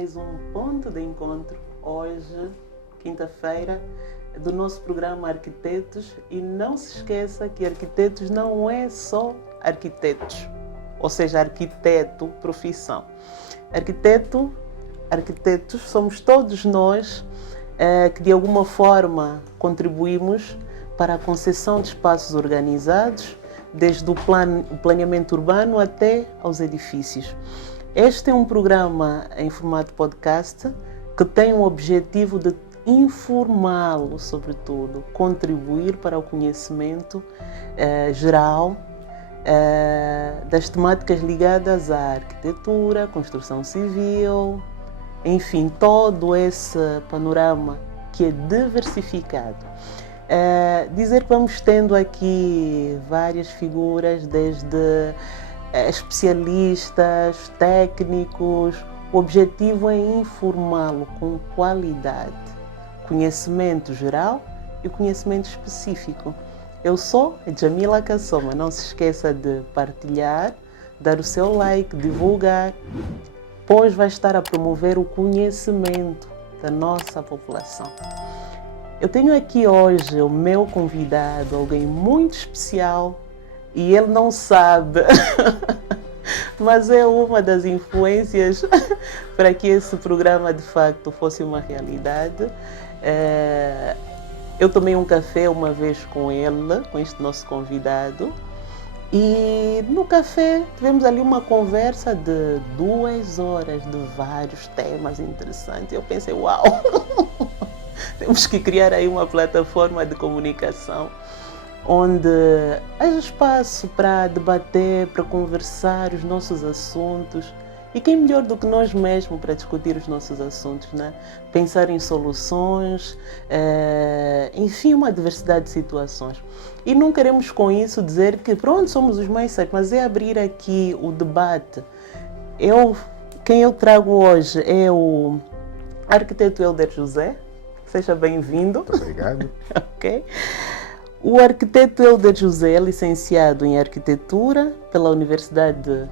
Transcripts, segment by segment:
mais um ponto de encontro, hoje, quinta-feira, do nosso programa Arquitetos. E não se esqueça que arquitetos não é só arquitetos, ou seja, arquiteto, profissão. Arquitetos somos todos nós que de alguma forma contribuímos para a concessão de espaços organizados, desde o planeamento urbano até aos edifícios. Este é um programa em formato podcast que tem o objetivo de informá-lo, sobretudo, contribuir para o conhecimento geral das temáticas ligadas à arquitetura, construção civil, enfim, todo esse panorama que é diversificado. Dizer que vamos tendo aqui várias figuras, desde especialistas, técnicos. O objetivo é informá-lo com qualidade, conhecimento geral e conhecimento específico. Eu sou Jamila Kassoma. Não se esqueça de partilhar, dar o seu like, divulgar, pois vai estar a promover o conhecimento da nossa população. Eu tenho aqui hoje o meu convidado, alguém muito especial, e ele não sabe, mas é uma das influências para que esse programa de facto fosse uma realidade. Eu tomei um café uma vez com ele, com este nosso convidado, e no café tivemos ali uma conversa de 2 horas de vários temas interessantes. Eu pensei, uau! Temos que criar aí uma plataforma de comunicação onde haja espaço para debater, para conversar os nossos assuntos. E quem melhor do que nós mesmos para discutir os nossos assuntos, né? Pensar em soluções, enfim, uma diversidade de situações. E não queremos com isso dizer que pronto, somos os mais certos, mas é abrir aqui o debate. Quem eu trago hoje é o arquiteto Helder José. Seja bem-vindo. Muito obrigado. Ok. O arquiteto Helder José é licenciado em arquitetura pela Universidade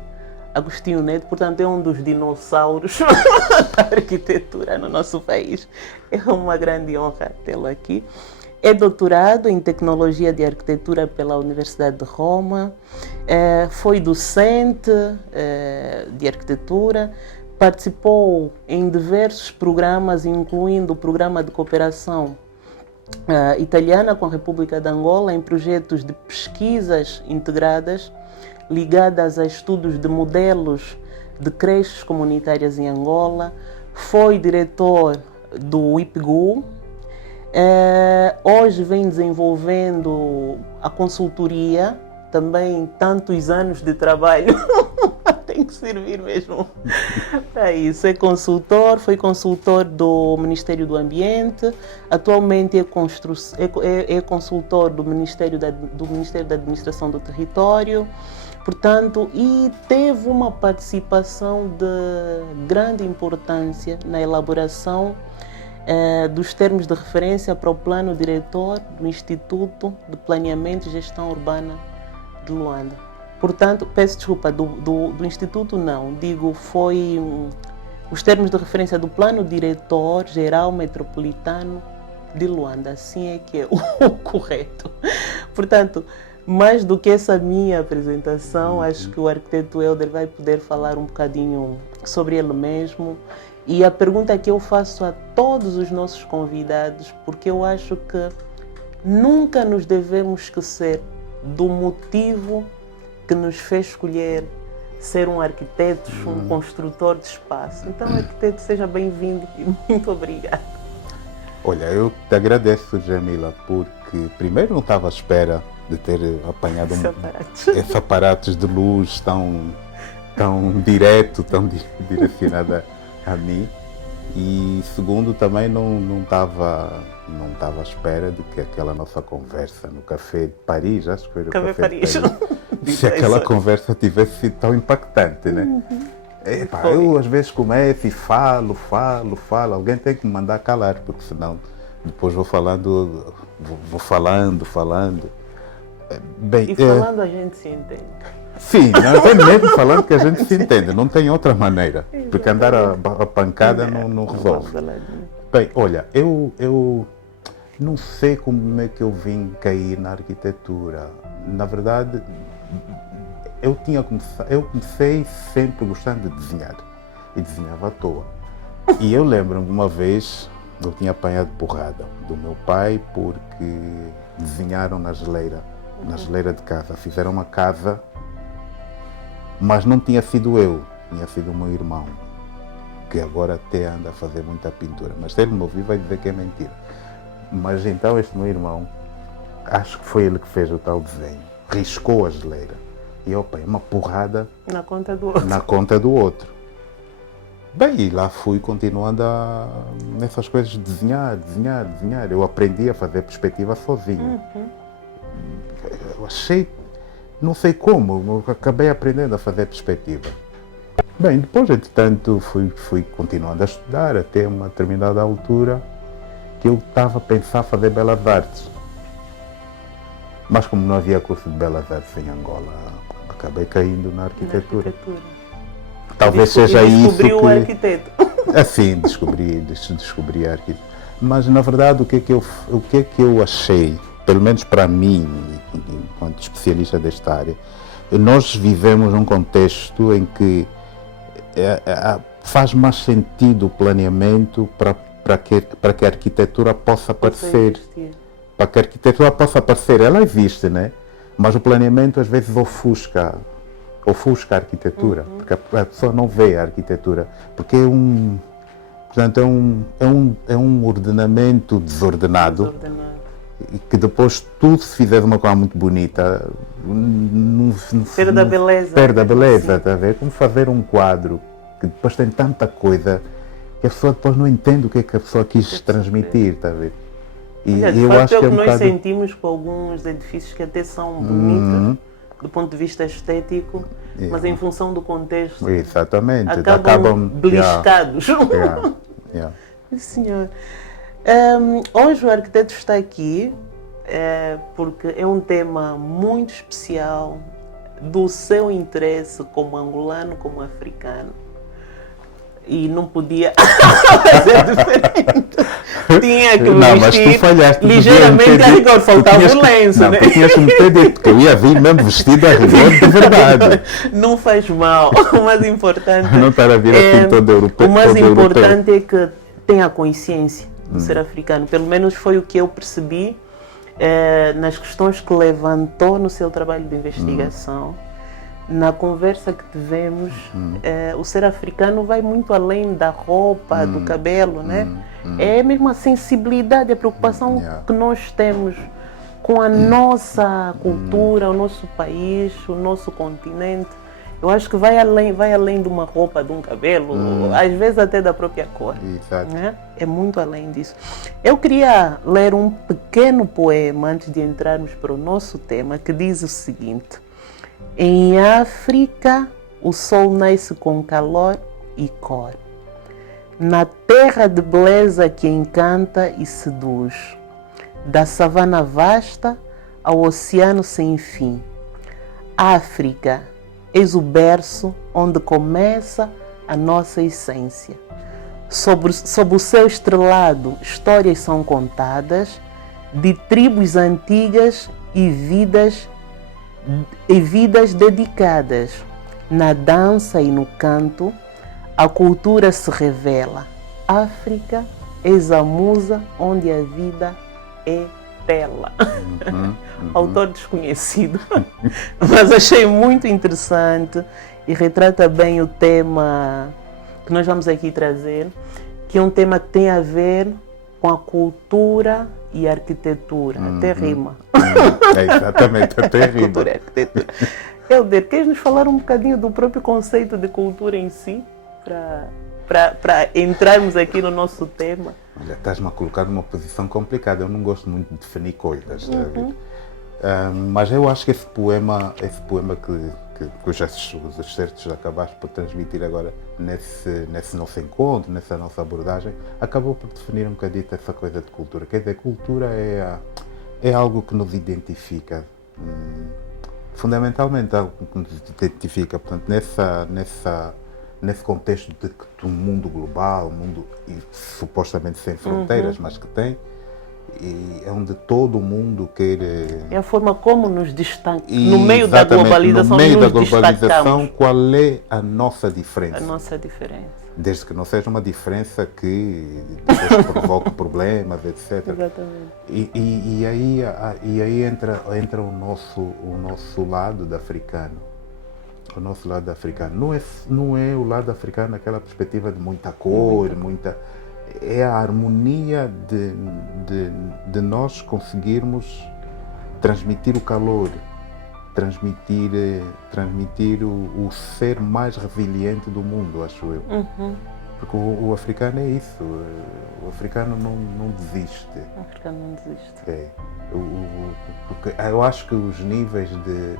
Agostinho Neto, portanto é um dos dinossauros da arquitetura no nosso país. É uma grande honra tê-lo aqui. É doutorado em Tecnologia de Arquitetura pela Universidade de Roma. Foi docente de arquitetura. Participou em diversos programas, incluindo o programa de cooperação italiana com a República de Angola, em projetos de pesquisas integradas ligadas a estudos de modelos de creches comunitárias em Angola. Foi diretor do IPGU. Hoje vem desenvolvendo a consultoria, também tantos anos de trabalho. Tem que servir mesmo para isso. Foi consultor do Ministério do Ambiente, atualmente é consultor do Ministério da Administração do Território, portanto, e teve uma participação de grande importância na elaboração dos termos de referência para o plano diretor do Instituto de Planeamento e Gestão Urbana de Luanda. Portanto, peço desculpa, do Instituto não, digo, foi os termos de referência do Plano Diretor Geral Metropolitano de Luanda, assim é que é o correto. Portanto, mais do que essa minha apresentação, acho que o arquiteto Helder vai poder falar um bocadinho sobre ele mesmo. E a pergunta que eu faço a todos os nossos convidados, porque eu acho que nunca nos devemos esquecer do motivo que nos fez escolher ser um arquiteto, um construtor de espaço. Então, arquiteto, seja bem-vindo e muito obrigado. Olha, eu te agradeço, Jamila, porque primeiro não estava à espera de ter apanhado esses aparatos de luz tão direto, tão direcionado a mim. E segundo, também não estava à espera de que aquela nossa conversa no Café de Paris, acho que foi o Café de Paris, se aquela conversa tivesse sido tão impactante, né? Eu às vezes começo e falo, alguém tem que me mandar calar, porque senão depois vou falando. Bem, e falando a gente se entende. Sim, não é mesmo falando que a gente se entende, não tem outra maneira, porque andar a pancada não resolve. Bem, olha, eu não sei como é que eu vim cair na arquitetura. Na verdade, eu comecei sempre gostando de desenhar, e desenhava à toa. E eu lembro-me uma vez, eu tinha apanhado porrada do meu pai porque desenharam na geleira de casa, fizeram uma casa, mas não tinha sido eu, tinha sido o meu irmão, que agora até anda a fazer muita pintura, mas se ele me ouvir vai dizer que é mentira. Mas então este meu irmão, acho que foi ele que fez o tal desenho, riscou a geleira e eu apanhei uma porrada na conta do outro. Bem, e lá fui continuando nessas coisas de desenhar. Eu aprendi a fazer perspectiva sozinho. Eu achei, não sei como, eu acabei aprendendo a fazer perspectiva. Bem, depois, entretanto, fui continuando a estudar até uma determinada altura que eu estava a pensar fazer Belas Artes. Mas como não havia curso de Belas Artes em Angola, acabei caindo na arquitetura. Talvez seja isso que... Descobriu o arquiteto. Assim, descobri a arquitetura. Mas, na verdade, o que é que eu achei, pelo menos para mim, enquanto especialista desta área, nós vivemos num contexto em que faz mais sentido o planeamento para que a arquitetura possa aparecer. Para que a arquitetura possa aparecer, ela existe, né? Mas o planeamento às vezes ofusca a arquitetura, porque a pessoa não vê a arquitetura, porque portanto, é um ordenamento desordenado. E que depois tudo, se fizer de uma coisa muito bonita, perde a beleza. Perde a beleza, está a ver? Como fazer um quadro que depois tem tanta coisa que a pessoa depois não entende o que é que a pessoa quis transmitir, está a ver? E eu acho que é o que nós sentimos com alguns edifícios que até são bonitos do ponto de vista estético, mas em função do contexto, exatamente, acabam beliscados. Sim, senhor. Hoje o arquiteto está aqui porque é um tema muito especial do seu interesse como angolano, como africano. E não podia fazer diferente. Tinha que me vestir ligeiramente a rigor, faltava o lenço. Não, tu tinhas que me ter dito que eu ia vir mesmo vestido a rigor de verdade. Não faz mal. O mais importante não estar a vir assim todo europeu. O mais importante é que tenha consciência do ser africano. Pelo menos foi o que eu percebi nas questões que levantou no seu trabalho de investigação. Na conversa que tivemos, o ser africano vai muito além da roupa, do cabelo, né? É mesmo a sensibilidade, a preocupação que nós temos com a nossa cultura, o nosso país, o nosso continente. Eu acho que vai além de uma roupa, de um cabelo, às vezes até da própria cor. Né? É muito além disso. Eu queria ler um pequeno poema antes de entrarmos para o nosso tema, que diz o seguinte: em África, o sol nasce com calor e cor. Na terra de beleza que encanta e seduz. Da savana vasta ao oceano sem fim. África, eis o berço onde começa a nossa essência. Sob o céu estrelado, histórias são contadas de tribos antigas e vidas dedicadas. Na dança e no canto, a cultura se revela. África, eis a musa onde a vida é bela. Autor desconhecido, mas achei muito interessante e retrata bem o tema que nós vamos aqui trazer, que é um tema que tem a ver com a cultura e a arquitetura, até rima. Exatamente, até rima. Cultura e arquitetura. Helder, queres nos falar um bocadinho do próprio conceito de cultura em si, para entrarmos aqui no nosso tema? Olha, estás-me a colocar numa posição complicada, eu não gosto muito de definir coisas, mas eu acho que esse poema que os excertos acabaste por transmitir agora nesse nosso encontro, nessa nossa abordagem, acabou por definir um bocadinho essa coisa de cultura. Quer dizer, cultura é algo que nos identifica, fundamentalmente algo que nos identifica, portanto, nesse contexto de um mundo global, um mundo supostamente sem fronteiras, mas que tem, e é onde todo mundo quer... É a forma como nos destacamos. No meio da globalização, no meio da globalização, qual é a nossa diferença? A nossa diferença. Desde que não seja uma diferença que depois provoque problemas, etc. Exatamente. E aí entra o nosso lado africano. O nosso lado africano. Não é o lado africano naquela perspectiva de muita cor, é a harmonia de nós conseguirmos transmitir o calor, transmitir o ser mais resiliente do mundo, acho eu. Porque o africano é isso, o africano não desiste. O africano não desiste. É. Porque eu acho que os níveis de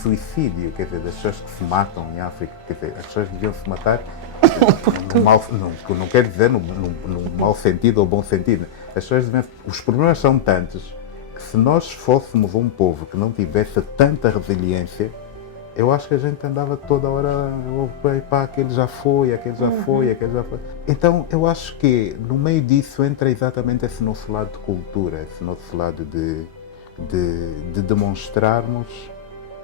suicídio, quer dizer, das pessoas que se matam em África, quer dizer, as pessoas deviam se matar, não quer dizer no mau sentido ou bom sentido. Os problemas são tantos que se nós fôssemos um povo que não tivesse tanta resiliência, eu acho que a gente andava toda hora, aquele já foi, aquele já foi, aquele já foi. Então eu acho que no meio disso entra exatamente esse nosso lado de cultura, esse nosso lado de demonstrarmos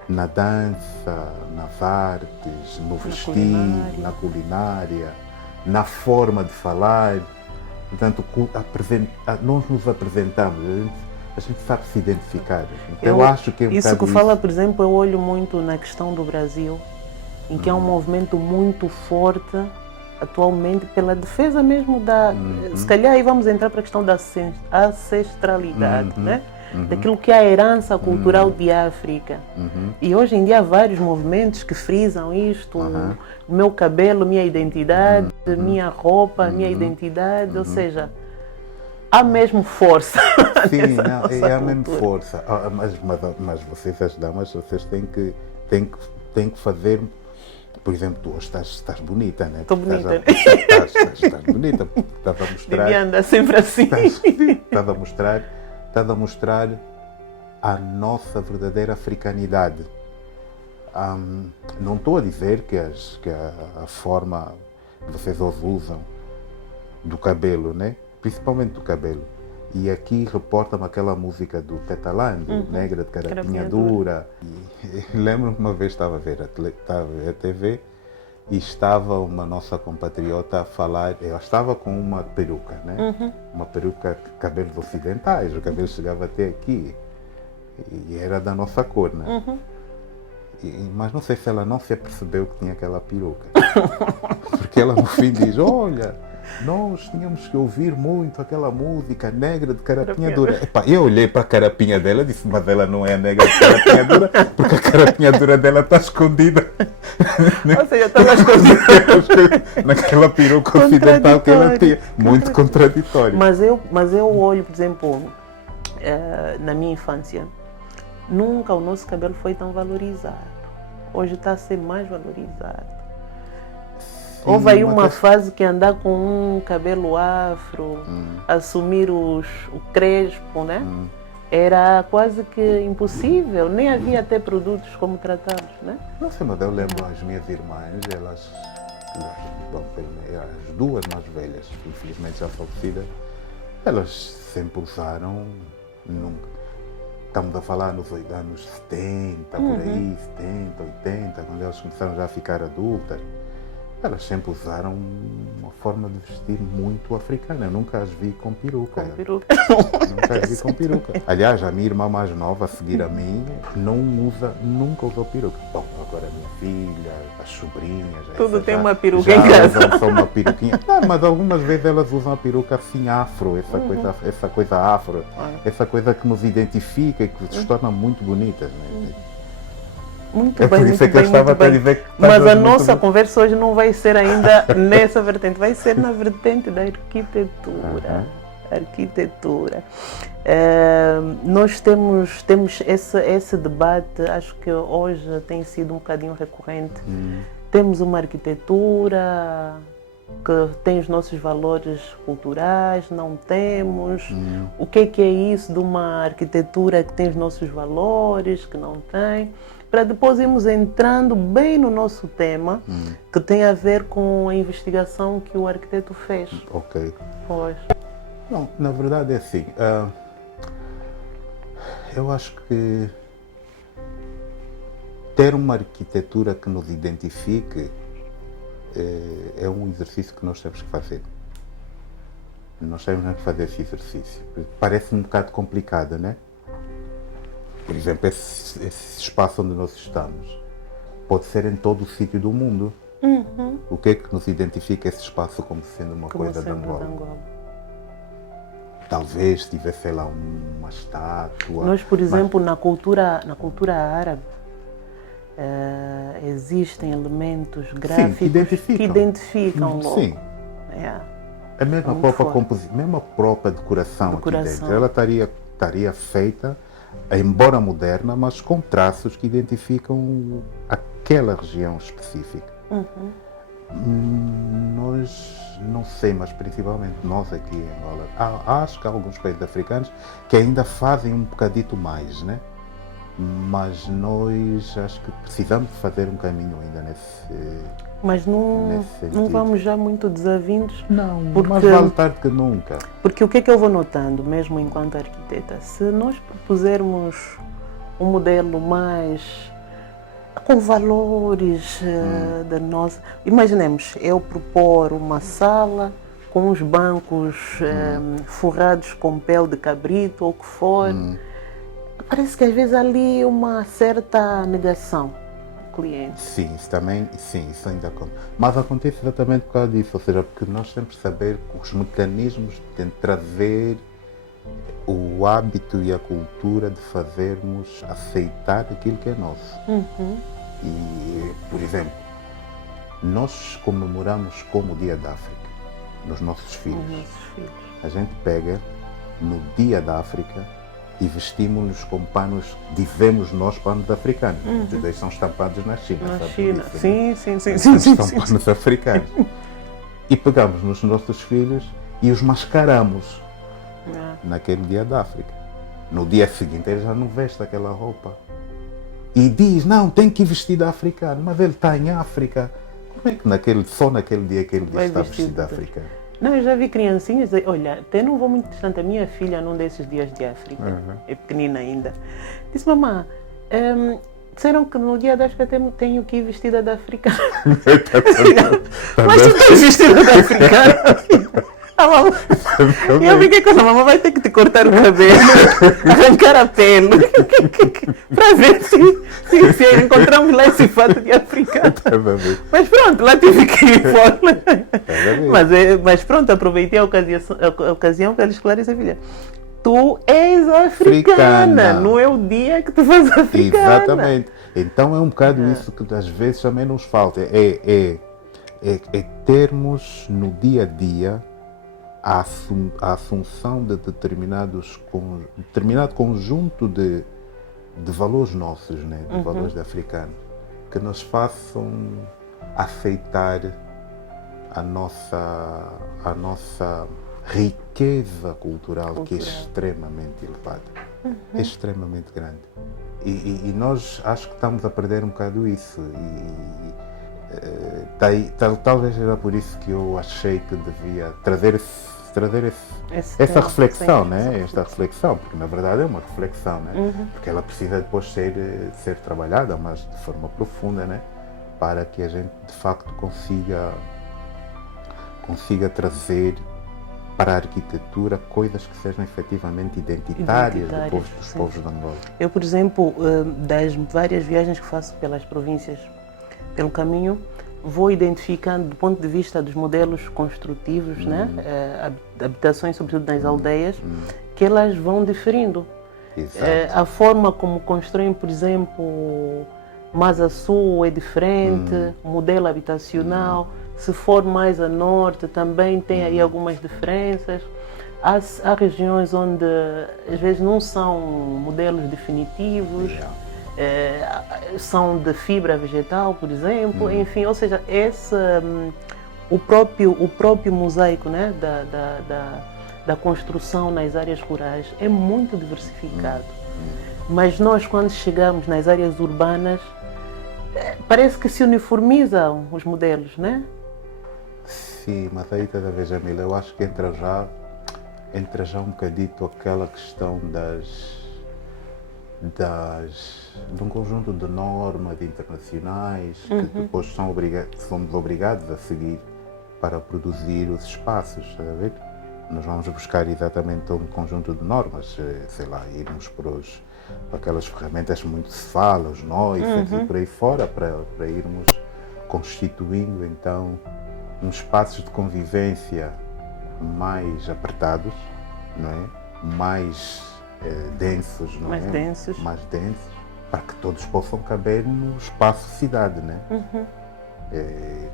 na dança, nas artes, no vestir, na culinária, na forma de falar. Portanto, nós nos apresentamos, a gente sabe se identificar. Eu acho que é isso que fala, por exemplo, eu olho muito na questão do Brasil, em que há um movimento muito forte atualmente pela defesa mesmo da... Se calhar aí vamos entrar para a questão da ancestralidade, né? Daquilo que é a herança cultural de África. E hoje em dia há vários movimentos que frisam isto, meu cabelo, minha identidade, minha roupa, minha identidade, ou seja, há mesmo força. Sim, não, é a mesma força. Mas vocês, as damas, vocês têm que fazer. Por exemplo, tu hoje estás bonita, né? Estou bonita. Estás bonita, estás a mostrar. Devia andar sempre assim. Estás a mostrar a nossa verdadeira africanidade. Não estou a dizer que a forma que vocês hoje usam do cabelo, né? Principalmente do cabelo. E aqui reporta-me aquela música do Tetaland, Negra de Carapinha Dura. E lembro-me que uma vez estava a ver a TV e estava uma nossa compatriota a falar, eu estava com uma peruca, né? Uma peruca de cabelos ocidentais, o cabelo chegava até aqui e era da nossa cor, né? Mas não sei se ela não se apercebeu que tinha aquela peruca. Porque ela no fim diz, olha, nós tínhamos que ouvir muito aquela música Negra de Carapinha Dura. Epá, eu olhei para a carapinha dela e disse, mas ela não é negra de Carapinha Dura, porque a carapinha dura dela está escondida. Ou seja, estava escondida naquela peruca ocidental que ela tinha. Muito contraditório. Mas eu olho, por exemplo, na minha infância, nunca o nosso cabelo foi tão valorizado. Hoje está a ser mais valorizado. Sim, houve aí uma fase que andar com um cabelo afro, assumir o crespo, né? Era quase que impossível, nem havia até produtos como tratá-los, né? Não sei, mas eu lembro as minhas irmãs, elas, as duas mais velhas, infelizmente já falecidas, elas sempre usaram, estamos a falar nos anos 70, por aí, 70, 80, quando elas começaram já a ficar adultas. Elas sempre usaram uma forma de vestir muito africana. Eu nunca as vi com peruca. Nunca as vi com peruca. Aliás, a minha irmã mais nova, a seguir a mim, nunca usou peruca. Bom, agora a minha filha, as sobrinhas... Tudo tem uma peruca em casa. Usam só uma peruquinha. Não, mas algumas vezes elas usam a peruca assim afro, essa coisa afro. Essa coisa que nos identifica e que se torna muito bonitas, né? Muito bem, muito bem, muito bem. Mas a nossa conversa hoje não vai ser ainda nessa vertente, vai ser na vertente da arquitetura. Arquitetura. Nós temos esse debate, acho que hoje tem sido um bocadinho recorrente. Temos uma arquitetura que tem os nossos valores culturais, não temos, o que é isso de uma arquitetura que tem os nossos valores, que não tem, para depois irmos entrando bem no nosso tema, que tem a ver com a investigação que o arquiteto fez. Ok. Pois. Não, na verdade é assim, eu acho que ter uma arquitetura que nos identifique é um exercício que nós temos que fazer. Nós temos que fazer esse exercício. Parece um bocado complicado, né? Por exemplo, esse espaço onde nós estamos pode ser em todo o sítio do mundo. O que é que nos identifica esse espaço como sendo uma coisa de Angola? Talvez tivesse, sei lá, uma estátua. Nós, por exemplo, na cultura árabe, existem elementos gráficos que identificam logo. Sim. A mesma própria composição, mesma própria decoração aqui dentro, ela estaria feita, embora moderna, mas com traços que identificam aquela região específica. Nós, não sei, mas principalmente nós aqui em Angola, acho que há alguns países africanos que ainda fazem um bocadito mais, né? Mas nós acho que precisamos de fazer um caminho ainda nesse. Mas não vamos já muito desavindos. Não, mais vale tarde que nunca. Porque o que é que eu vou notando, mesmo enquanto arquiteta? Se nós propusermos um modelo mais com valores da nossa. Imaginemos, eu propor uma sala com os bancos forrados com pele de cabrito ou o que for. Parece que às vezes há ali uma certa negação do cliente. Sim, isso ainda acontece. Mas acontece exatamente por causa disso, ou seja, porque nós temos que saber os mecanismos de trazer o hábito e a cultura de fazermos aceitar aquilo que é nosso. E, por exemplo, nós comemoramos como o Dia da África nos nossos filhos. A gente pega no Dia da África e vestimos-nos com panos, dizemos nós, panos africanos. Eles são estampados na China. Na China, sim. São panos africanos. E pegamos nos nossos filhos e os mascaramos naquele Dia da África. No dia seguinte ele já não veste aquela roupa. E diz, não, tem que ir vestido africano, mas ele está em África. Como é que só naquele dia que ele diz que está vestido africano? Não, eu já vi criancinhas dizer, olha, até não vou muito distante, a minha filha num desses dias de África, é pequenina ainda, disse, mamãe, disseram que no dia da África tenho que ir vestida de africana. Mas tu estás vestida de africana? E eu fiquei com a mamãe, vai ter que te cortar o cabelo, arrancar a pele, para ver se encontramos lá esse fato de africano. Mas pronto, lá tive que ir fora. Mas pronto, aproveitei a ocasião para esclarecer, filha. Tu és africana, não é o dia que tu fazes africana. Exatamente. Então é um bocado isso que às vezes também nos falta. É termos no dia a dia a assunção de determinado conjunto de valores nossos, né? De valores africanos, que nos façam aceitar a nossa riqueza cultural, que é extremamente elevada, é extremamente grande. E nós acho que estamos a perder um bocado isso. Talvez era por isso que eu achei que devia trazer essa reflexão, né? Esta reflexão, porque na verdade é uma reflexão, né? Porque ela precisa depois ser trabalhada, mas de forma profunda, né? Para que a gente de facto consiga trazer para a arquitetura coisas que sejam efetivamente identitárias dos povos de Angola. Eu, por exemplo, das várias viagens que faço pelas províncias, pelo caminho, vou identificando do ponto de vista dos modelos construtivos, né? Habitações, sobretudo nas aldeias, que elas vão diferindo. A forma como constroem, por exemplo, mais a sul é diferente, o modelo habitacional. Se for mais a norte, também tem aí algumas diferenças. Há regiões onde às vezes não são modelos definitivos, são de fibra vegetal, por exemplo, enfim, ou seja, o próprio mosaico, né, da construção nas áreas rurais é muito diversificado. Mas nós, quando chegamos nas áreas urbanas, parece que se uniformizam os modelos, né? Sim, mas aí toda vez, Jamila, eu acho que entra já um bocadito aquela questão de um conjunto de normas internacionais que depois somos obrigados a seguir para produzir os espaços, está a ver? Nós vamos buscar exatamente um conjunto de normas, sei lá, irmos para aquelas ferramentas muito se fala, os nós e por aí fora, para irmos constituindo então uns espaços de convivência mais apertados, não é? Mais densos, não mais é? densos. Mais densos, para que todos possam caber no espaço cidade, né?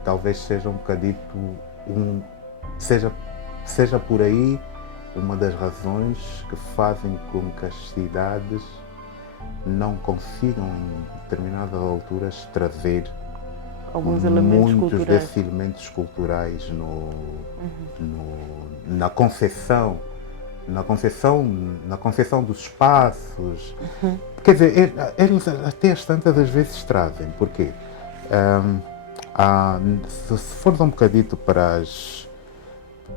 Talvez seja um bocadito, seja por aí uma das razões que fazem com que as cidades não consigam em determinadas alturas trazer alguns elementos muitos culturais. desses elementos culturais na concepção dos espaços. Quer dizer, eles até as tantas às vezes trazem, porque se formos um bocadito para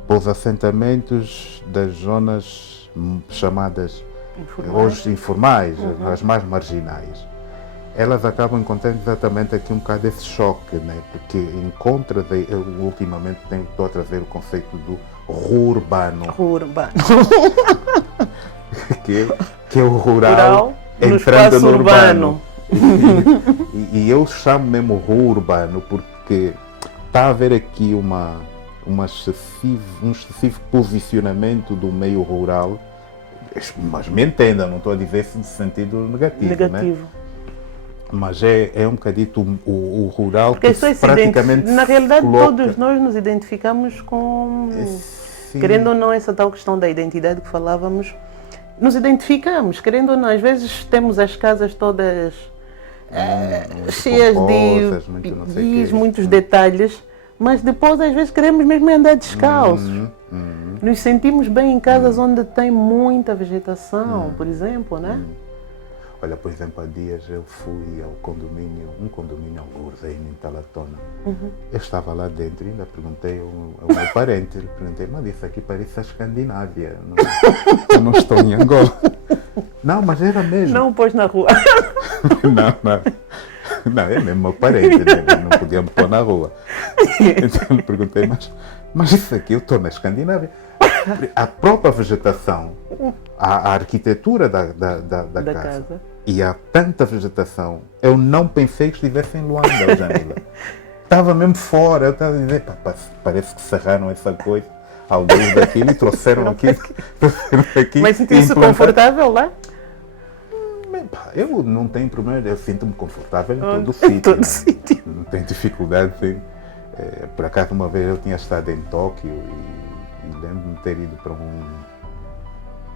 os assentamentos das zonas chamadas hoje informais, as mais marginais, elas acabam encontrando exatamente aqui um bocado esse choque, né? Porque eu ultimamente estou a trazer o conceito do urbano. Urbano. que é o rural entrando no urbano. E eu chamo mesmo urbano porque está a haver aqui um excessivo posicionamento do meio rural, mas me entenda, não estou a dizer isso de sentido negativo. Né? Mas é um bocadito o rural porque que praticamente na realidade coloca... todos nós nos identificamos com, sim, querendo ou não, essa tal questão da identidade que falávamos, nos identificamos, querendo ou não, às vezes temos as casas todas cheias de muitos detalhes, mas depois às vezes queremos mesmo andar descalços. Nos sentimos bem em casas onde tem muita vegetação, por exemplo, né? Olha, por exemplo, há dias eu fui ao condomínio, um condomínio algures aí em Talatona. Eu estava lá dentro e ainda perguntei ao meu parente, perguntei, mas isso aqui parece a Escandinávia, eu não estou em Angola. Não, mas era mesmo. Não o pôs na rua. Não, é mesmo meu parente, né? Não podia me pôr na rua. Então eu perguntei, mas isso aqui eu estou na Escandinávia. A própria vegetação, a arquitetura da casa, e há tanta vegetação, eu não pensei que estivesse em Luanda, Jamila. Estava mesmo fora, eu estava a dizer, parece que serraram essa coisa, alguém daquilo e trouxeram aquilo. Mas sentiu-se confortável lá? Eu não tenho problema, eu sinto-me confortável em todo o sítio. Não tenho dificuldade. Por acaso, uma vez eu tinha estado em Tóquio e lembro-me de ter ido para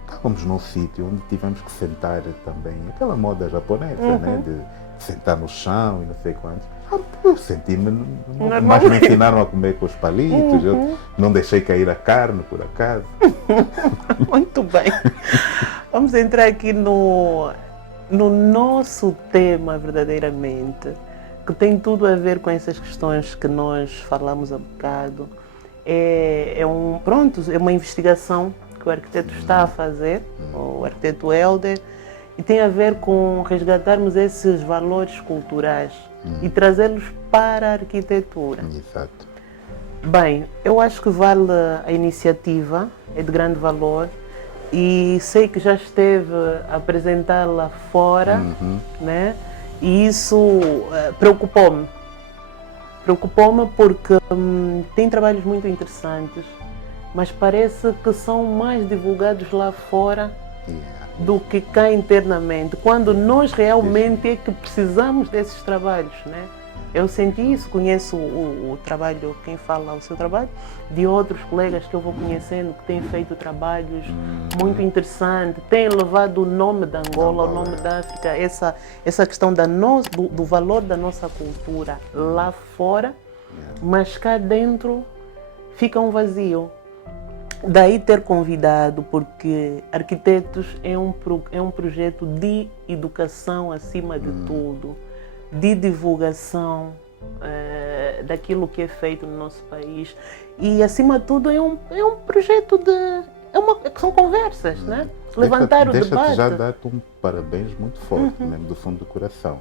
estávamos num sítio onde tivemos que sentar também, aquela moda japonesa, né? De sentar no chão e não sei quantos. Eu senti-me, mas me ensinaram a comer com os palitos, eu não deixei cair a carne, por acaso. Muito bem. Vamos entrar aqui no nosso tema, verdadeiramente, que tem tudo a ver com essas questões que nós falamos há bocado. É uma investigação que o arquiteto está a fazer, o arquiteto Helder, e tem a ver com resgatarmos esses valores culturais e trazê-los para a arquitetura. Exato. Bem, eu acho que vale a iniciativa, é de grande valor, e sei que já esteve a apresentá-la fora, né? E isso preocupou-me. Preocupou-me porque tem trabalhos muito interessantes, mas parece que são mais divulgados lá fora do que cá internamente, quando nós realmente é que precisamos desses trabalhos, né? Eu senti isso, conheço o trabalho, quem fala o seu trabalho, de outros colegas que eu vou conhecendo que têm feito trabalhos muito interessantes, têm levado o nome da Angola, o nome da África, essa questão do valor da nossa cultura lá fora, mas cá dentro fica um vazio. Daí ter convidado, porque Arquitetos é um projeto de educação acima de tudo, de divulgação daquilo que é feito no nosso país e acima de tudo é um projeto são conversas, né? Levantar o debate. Deixa-te já dar-te um parabéns muito forte, mesmo do fundo do coração,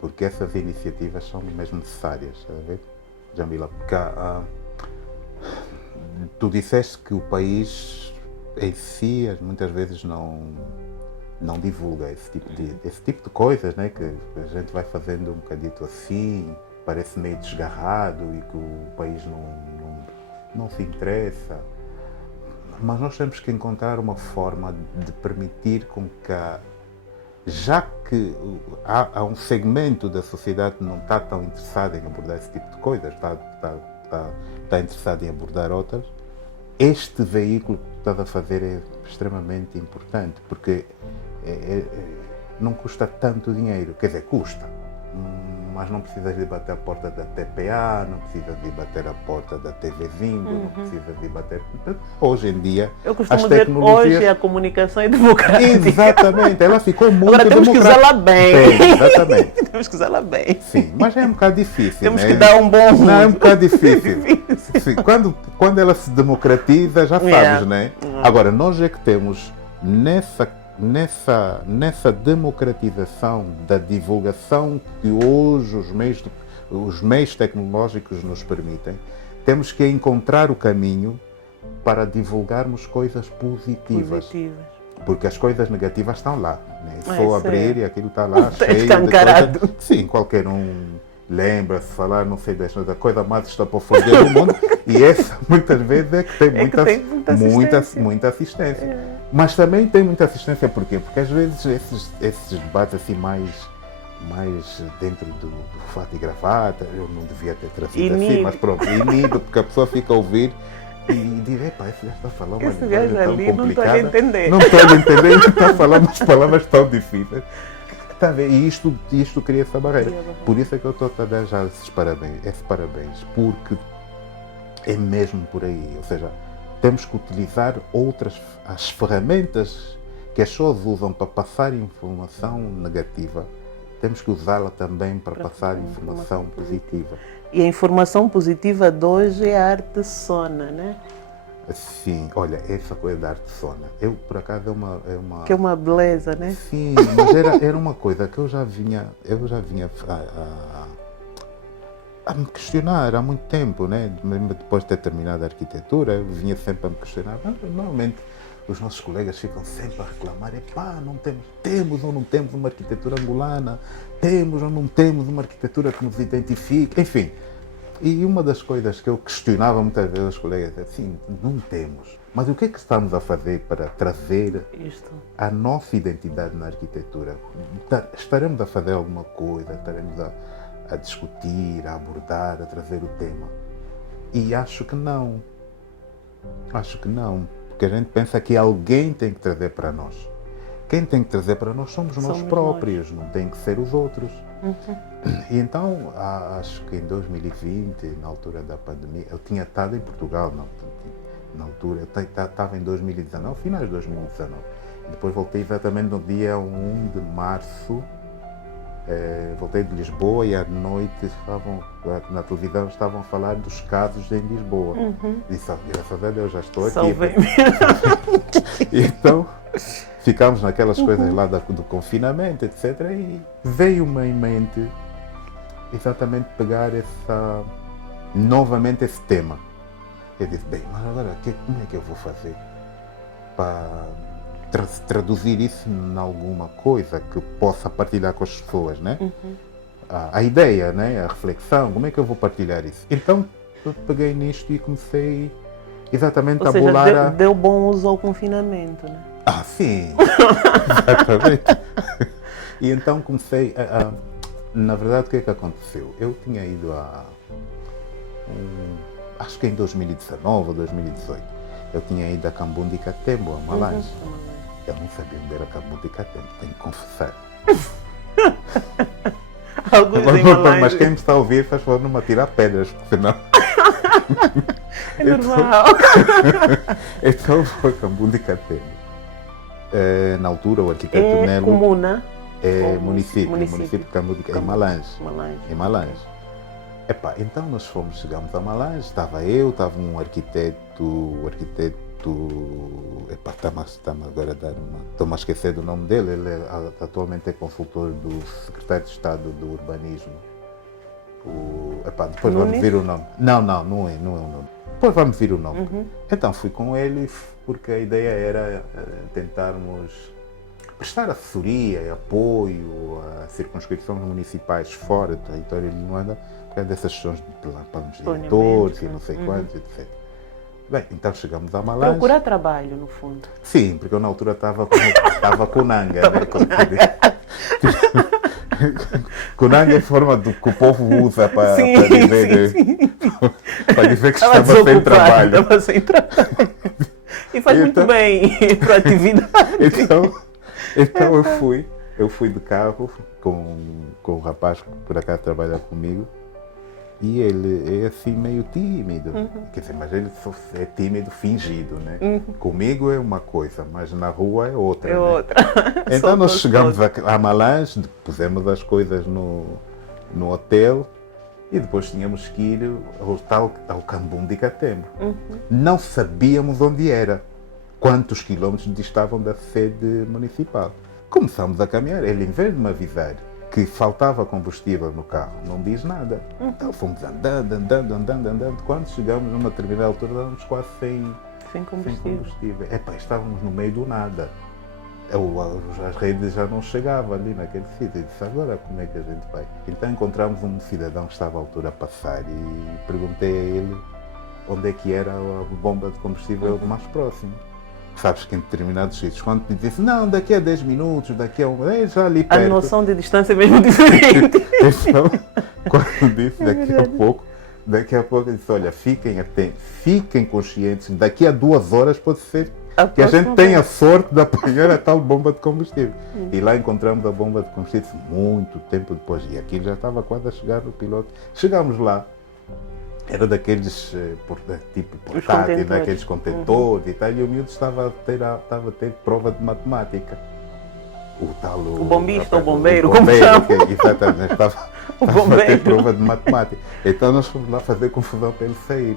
porque essas iniciativas são mesmo necessárias, está a ver, Jamila? Porque tu disseste que o país em si muitas vezes não divulga esse tipo de coisas, né? Que a gente vai fazendo um bocadito assim, parece meio desgarrado e que o país não se interessa. Mas nós temos que encontrar uma forma de permitir com que, já que há um segmento da sociedade que não está tão interessado em abordar esse tipo de coisas, está interessado em abordar outras, este veículo que tu estás a fazer é extremamente importante, porque não custa tanto dinheiro, quer dizer, custa, mas não precisas de bater a porta da TPA, não precisas de bater a porta da TV Vindo, não precisas de bater... Hoje em dia, eu costumo dizer que hoje a comunicação é democrática. Exatamente, ela ficou muito agora temos democrática. Que usá-la bem. Exatamente. Temos que usá-la bem. Sim, mas é um bocado difícil. Temos que dar um bom uso. Não, é um bocado difícil. Sim, quando ela se democratiza, já sabes, né? Agora, nós é que temos nessa democratização da divulgação que hoje os meios tecnológicos nos permitem, temos que encontrar o caminho para divulgarmos coisas positivas. Porque as coisas negativas estão lá, né? Só abrir e aquilo está lá cheio de coisa. Sim, qualquer um lembra-se de falar, não sei, da coisa mais estapafúrdia do mundo, e essa muitas vezes é que tem muita assistência. Mas também tem muita assistência, por quê? Porque às vezes esses debates assim mais dentro do fato e gravata, eu não devia ter trazido assim, mas pronto, inido, porque a pessoa fica a ouvir e diz, epá, esse gajo está a falar uma linguagem tão complicada. Não estou a entender. Não estou a entender, ele está a falar umas palavras tão difíceis. Tá a ver? E isto cria essa barreira. Por isso é que eu estou a dar já esses parabéns, porque é mesmo por aí. Ou seja, temos que utilizar as ferramentas que as pessoas usam para passar informação negativa, temos que usá-la também para passar informação positiva. E a informação positiva de hoje é a arte sona, né? Sim, olha, essa coisa da arte sona, eu por acaso é uma... Que é uma beleza, né? Sim, mas era uma coisa que eu já vinha a me questionar há muito tempo, né? Mesmo depois de ter terminado a arquitetura, eu vinha sempre a me questionar. Normalmente os nossos colegas ficam sempre a reclamar, temos ou não temos uma arquitetura angolana, temos ou não temos uma arquitetura que nos identifique, enfim. E uma das coisas que eu questionava muitas vezes aos colegas é assim, não temos. Mas o que é que estamos a fazer para trazer a nossa identidade na arquitetura? Estaremos a fazer alguma coisa, estaremos a discutir, a abordar, a trazer o tema? E acho que não. Porque a gente pensa que alguém tem que trazer para nós. Quem tem que trazer para nós somos nós próprios, não tem que ser os outros. E então, acho que em 2020, na altura da pandemia, eu tinha estado em Portugal, na altura, eu estava em 2019, finais de 2019. Depois voltei exatamente no dia 1 de março, voltei de Lisboa e à noite na televisão estavam a falar dos casos em Lisboa. Disse, graças a Deus, já estou aqui. E então, ficámos naquelas coisas lá do confinamento, etc. E veio-me em mente exatamente pegar novamente esse tema. Eu disse, bem, mas agora como é que eu vou fazer para traduzir isso em alguma coisa que possa partilhar com as pessoas, né? A ideia, né? A reflexão, como é que eu vou partilhar isso? Então, eu peguei nisto e comecei exatamente a bolar... Ou seja, deu bom uso ao confinamento, né? Ah, sim! Exatamente. E então comecei na verdade, o que é que aconteceu? Eu tinha ido acho que em 2019 ou 2018, eu tinha ido a Kambundi Katembo, a Malange. Eu não sabia onde era Kambundi Katembo, tenho que confessar. Mas quem me está a ouvir faz favor não me atirar pedras, porque senão... É normal. Então foi Cambundo e Catemo. Na altura o arquiteto É Nelo comuna? é Ou município de Cambundo, em Malange. Em Malange. Então nós chegamos a Malange, estava eu, estava um arquiteto, está-me agora a dar estou-me a esquecer do nome dele, ele atualmente é consultor do secretário de Estado do Urbanismo. Depois vamos ver o nome. Não é o nome. Depois vamos ver o nome. Então fui com ele porque a ideia era tentarmos prestar assessoria e apoio a circunscrições municipais fora do território de Luanda, dessas sessões de planos diretores e não sei quantos, etc. Bem, então chegamos a Malange. Procurar trabalho, no fundo. Sim, porque eu na altura estava com Nanga. Kunanga é a forma que o povo usa para dizer que estava sem trabalho. Estava sem trabalho. E faz muito bem para a atividade. Então eu fui de carro com o rapaz que por acaso trabalha comigo. E ele é assim meio tímido. Quer dizer, mas ele é tímido fingido, né? Comigo é uma coisa, mas na rua é outra. É outra. Então nós chegamos a Malange, pusemos as coisas no hotel e depois tínhamos que ir ao Cambundo e Catemo. Não sabíamos onde era, quantos quilómetros distavam da sede municipal. Começamos a caminhar, ele em vez de me avisar que faltava combustível no carro, não diz nada. Então fomos andando. Quando chegamos numa determinada altura, estávamos quase sem combustível. Estávamos no meio do nada. As redes já não chegavam ali naquele sítio. Eu disse, agora como é que a gente vai? Então encontramos um cidadão que estava à altura a passar e perguntei a ele onde é que era a bomba de combustível mais próxima. Sabes que em determinados sítios, quando te dizem, não, daqui a 10 minutos, daqui a já ali perto. A noção de distância é mesmo diferente. Então, quando disse daqui a pouco eu disse, olha, fiquem atentos, fiquem conscientes, daqui a 2 horas pode ser que a gente tenha sorte de apanhar a tal bomba de combustível. E lá encontramos a bomba de combustível muito tempo depois, e aquilo já estava quase a chegar no piloto. Chegámos lá, era daqueles tipo portátil, daqueles contentores e tal, e o miúdo estava a ter prova de matemática. O bombista, o bombeiro, como chama? Exatamente, estava a ter prova de matemática. Então nós fomos lá fazer confusão para ele sair.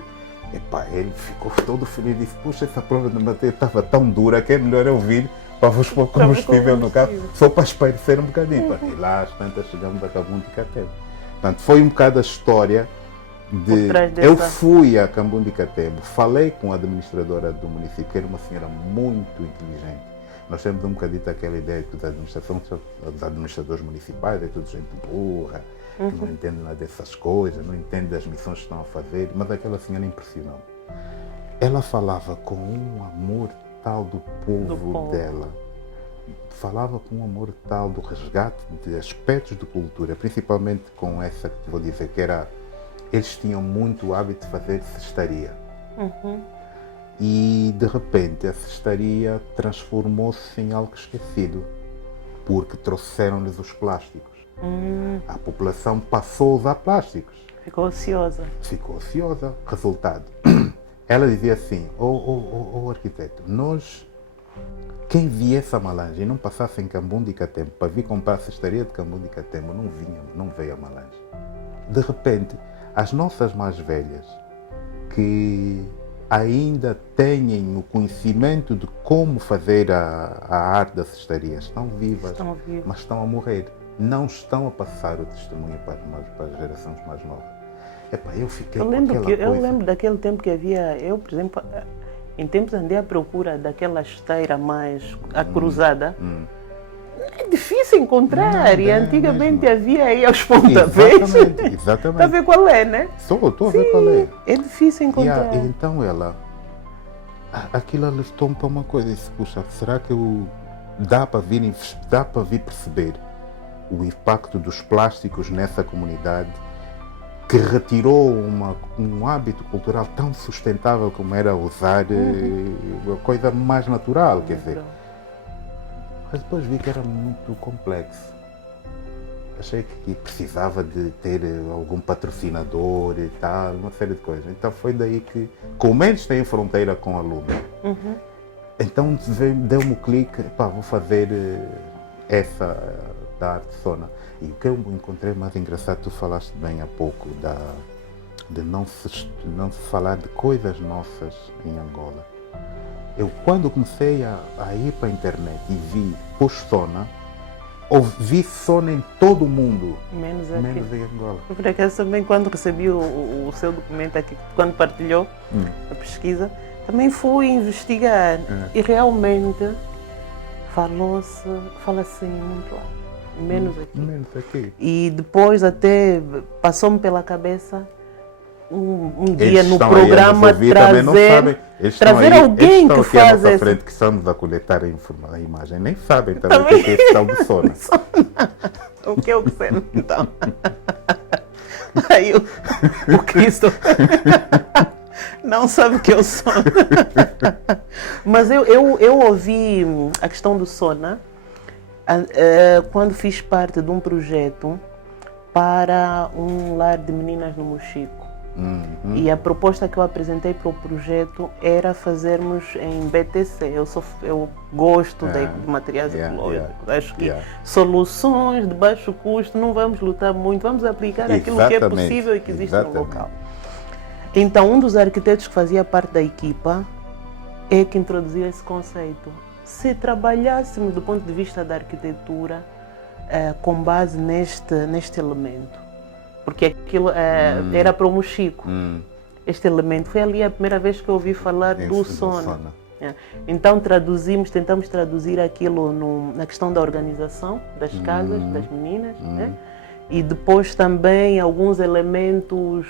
Ele ficou todo feliz e disse, puxa, essa prova de matemática estava tão dura que é melhor eu vir para vos pôr combustível no carro, só para espairecer um bocadinho. E lá às tantas chegamos a Cambundo e Catemo. Portanto, foi um bocado a história eu fui a Cambundo e Catemo, falei com a administradora do município, que era uma senhora muito inteligente. Nós temos um bocadito aquela ideia que os administradores municipais é tudo gente burra, que não entende nada dessas coisas, não entende das missões que estão a fazer, mas aquela senhora impressionou. Ela falava com um amor tal do povo dela, falava com um amor tal do resgate de aspectos de cultura, principalmente com essa que te vou dizer, que era eles tinham muito o hábito de fazer cestaria. E de repente a cestaria transformou-se em algo esquecido, porque trouxeram-lhes os plásticos. A população passou a usar plásticos. Ficou ociosa. Resultado, ela dizia assim, arquiteto, quem viesse a Malange e não passasse em Cambundo e Catemo para vir comprar a cestaria de Cambundo e Catemo, não veio a Malange. De repente, as nossas mais velhas, que ainda têm o conhecimento de como fazer a arte da cestaria, estão vivas, mas estão a morrer. Não estão a passar o testemunho para as gerações mais novas. Eu fiquei com aquela coisa. Eu lembro daquele tempo que havia, eu, por exemplo, em tempos andei à procura daquela esteira mais cruzada. É difícil encontrar, e antigamente havia aí aos pontapés. Exatamente. Está a ver qual é, né? Estou a ver qual é. É difícil encontrar. E então aquilo alertou-me para uma coisa, disse, puxa, será que dá para vir perceber o impacto dos plásticos nessa comunidade que retirou um hábito cultural tão sustentável como era usar a coisa mais natural, quer dizer. Mas depois vi que era muito complexo. achei que precisava de ter algum patrocinador e tal, uma série de coisas. Então foi daí que, como eles têm fronteira com a Luna, então deu-me o clique, pá, vou fazer essa da arte Sona. E o que eu encontrei mais engraçado, tu falaste bem há pouco, de não se falar de coisas nossas em Angola. Eu, quando comecei a ir para a internet e vi Sona, ouvi Sona em todo o mundo, menos em Angola. Eu, por acaso, também, quando recebi o seu documento aqui, quando partilhou a pesquisa, também fui investigar e realmente fala-se em muito lado, menos aqui. Menos aqui. E depois até passou-me pela cabeça um dia Eles no estão programa trazer alguém que faz essa essa... frente que estamos a coletar a imagem, nem sabem também o que é esse tal do Sona. O que é o Sona, então? Aí o Cristo não sabe o que é o Sona. Mas eu ouvi a questão do Sona quando fiz parte de um projeto para um lar de meninas no Mochico. E a proposta que eu apresentei para o projeto era fazermos em BTC. Eu gosto de materiais ecológicos. Acho que soluções de baixo custo, não vamos lutar muito, vamos aplicar aquilo que é possível e que existe no local. Então, um dos arquitetos que fazia parte da equipa é que introduziu esse conceito. Se trabalhássemos do ponto de vista da arquitetura com base neste elemento, porque aquilo era para o Mochico. Este elemento foi ali a primeira vez que eu ouvi falar do Sona. Então tentamos traduzir aquilo na questão da organização das casas, das meninas, né? E depois também alguns elementos,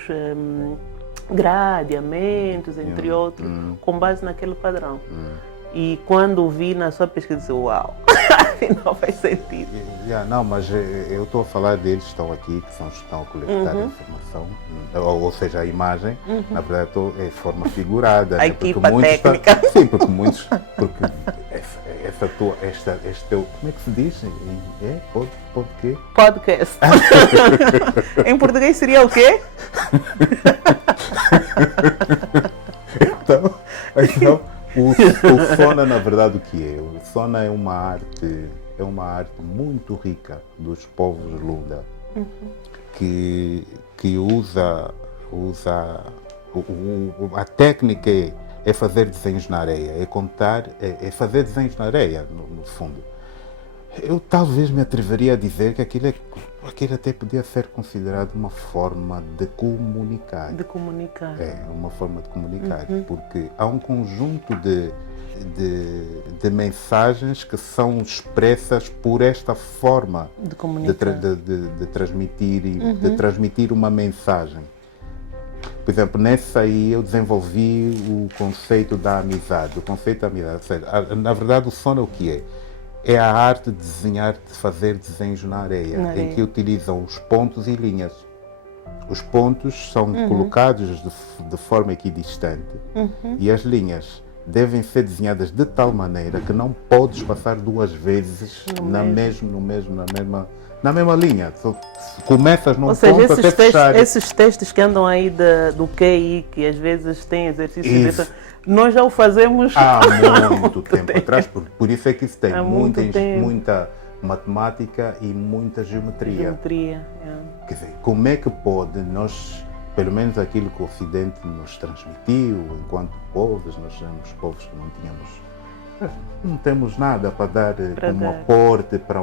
gradeamentos, entre outros, com base naquele padrão. E quando vi na sua pesquisa, disse, uau, afinal faz sentido. Não, mas eu estou a falar deles, estão aqui, que estão a coletar informação, ou seja, a imagem, na verdade é de forma figurada. A equipa técnica. Sim, porque muitos, este teu, como é que se diz? Pod quê? Podcast. Em português seria o quê? Então, o Sona, na verdade, o que é? O Sona é uma arte muito rica dos povos Lunda, que usa a técnica é fazer desenhos na areia, é fazer desenhos na areia, no fundo. Eu talvez me atreveria a dizer que aquilo até podia ser considerado uma forma de comunicar. De comunicar. É, uma forma de comunicar, porque há um conjunto de mensagens que são expressas por esta forma de comunicar, de transmitir uma mensagem. Por exemplo, nessa aí eu desenvolvi o conceito da amizade. Ou seja, na verdade o Sona o que é? É a arte de desenhar, de fazer desenhos na areia, em que utilizam os pontos e linhas. Os pontos são colocados de forma equidistante e as linhas devem ser desenhadas de tal maneira que não podes passar duas vezes na mesma linha. Começas num ponto até fechar. Esses testes que andam aí do QI, que às vezes têm exercícios nós já o fazemos há muito tempo atrás, por isso é que isso tem muita matemática e muita geometria. Quer dizer, como é que pode nós, pelo menos aquilo que o Ocidente nos transmitiu enquanto povos, nós somos povos que não temos nada para dar como aporte para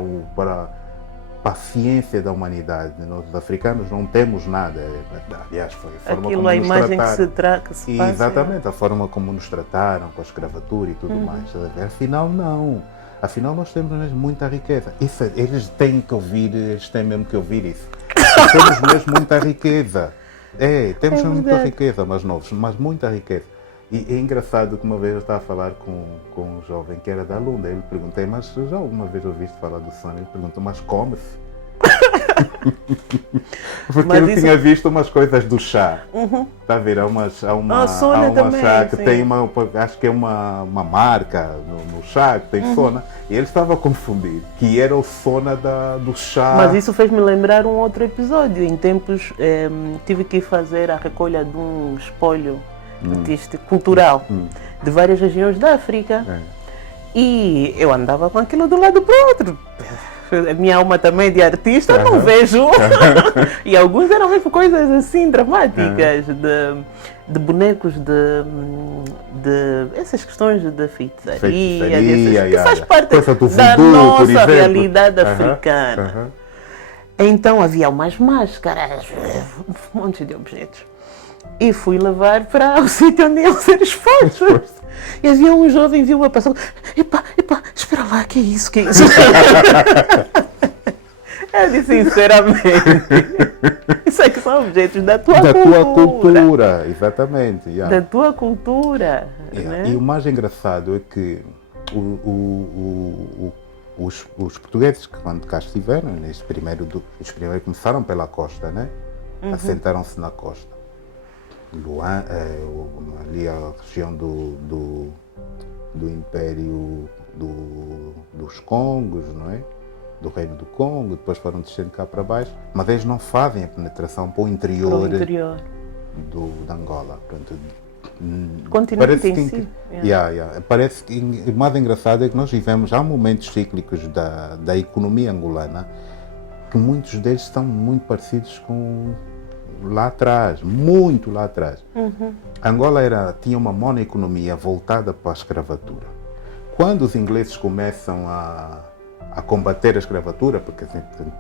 a ciência da humanidade. Nós, os africanos, não temos nada. Aliás, foi a forma como a nos imagem trataram. que se passa. Exatamente, a forma como nos trataram, com a escravatura e tudo mais. Afinal, não. Afinal, nós temos mesmo muita riqueza. Isso, eles têm mesmo que ouvir isso. Temos mesmo muita riqueza. Temos muita riqueza, mas muita riqueza. E é engraçado que uma vez eu estava a falar com um jovem que era da Lunda, ele perguntei, mas já alguma vez ouviste falar do Sona? Ele perguntou, mas come-se? Porque Mas eu isso- tinha visto umas coisas do chá. Está a ver? Há uma Sona também, chá que sim. tem acho que é uma marca no chá que tem Sona. E ele estava a confundir que era o Sona do chá. Mas isso fez-me lembrar um outro episódio. Em tempos tive que ir fazer a recolha de um espólio artístico, cultural, de várias regiões da África. É. E eu andava com aquilo de um lado para o outro. A minha alma também de artista, não vejo. E alguns eram mesmo coisas assim dramáticas, de bonecos, de essas questões de feitiçaria, que faz parte coisa do da voodoo, por nossa exemplo. realidade africana. Então havia umas máscaras, um monte de objetos. E fui levar para o sítio onde iam ser expostos. E havia um jovem, viu a passar. Epa, espera lá, que é isso? Que é isso? Eu disse sinceramente. Isso é que são objetos da tua cultura, exatamente. Yeah. Da tua cultura. Yeah. Né? E o mais engraçado é que os portugueses que quando cá estiveram, eles primeiro começaram pela costa, né? Assentaram-se na costa. Luan, ali a região do Império dos Congos, não é? Do Reino do Congo, depois foram descendo cá para baixo, mas eles não fazem a penetração para o interior, de Angola. Portanto, continente em si. Parece que o mais engraçado é que nós vivemos, há momentos cíclicos da economia angolana que muitos deles são muito parecidos com lá atrás, muito lá atrás. Angola tinha uma monoeconomia voltada para a escravatura. Quando os ingleses começam a combater a escravatura, porque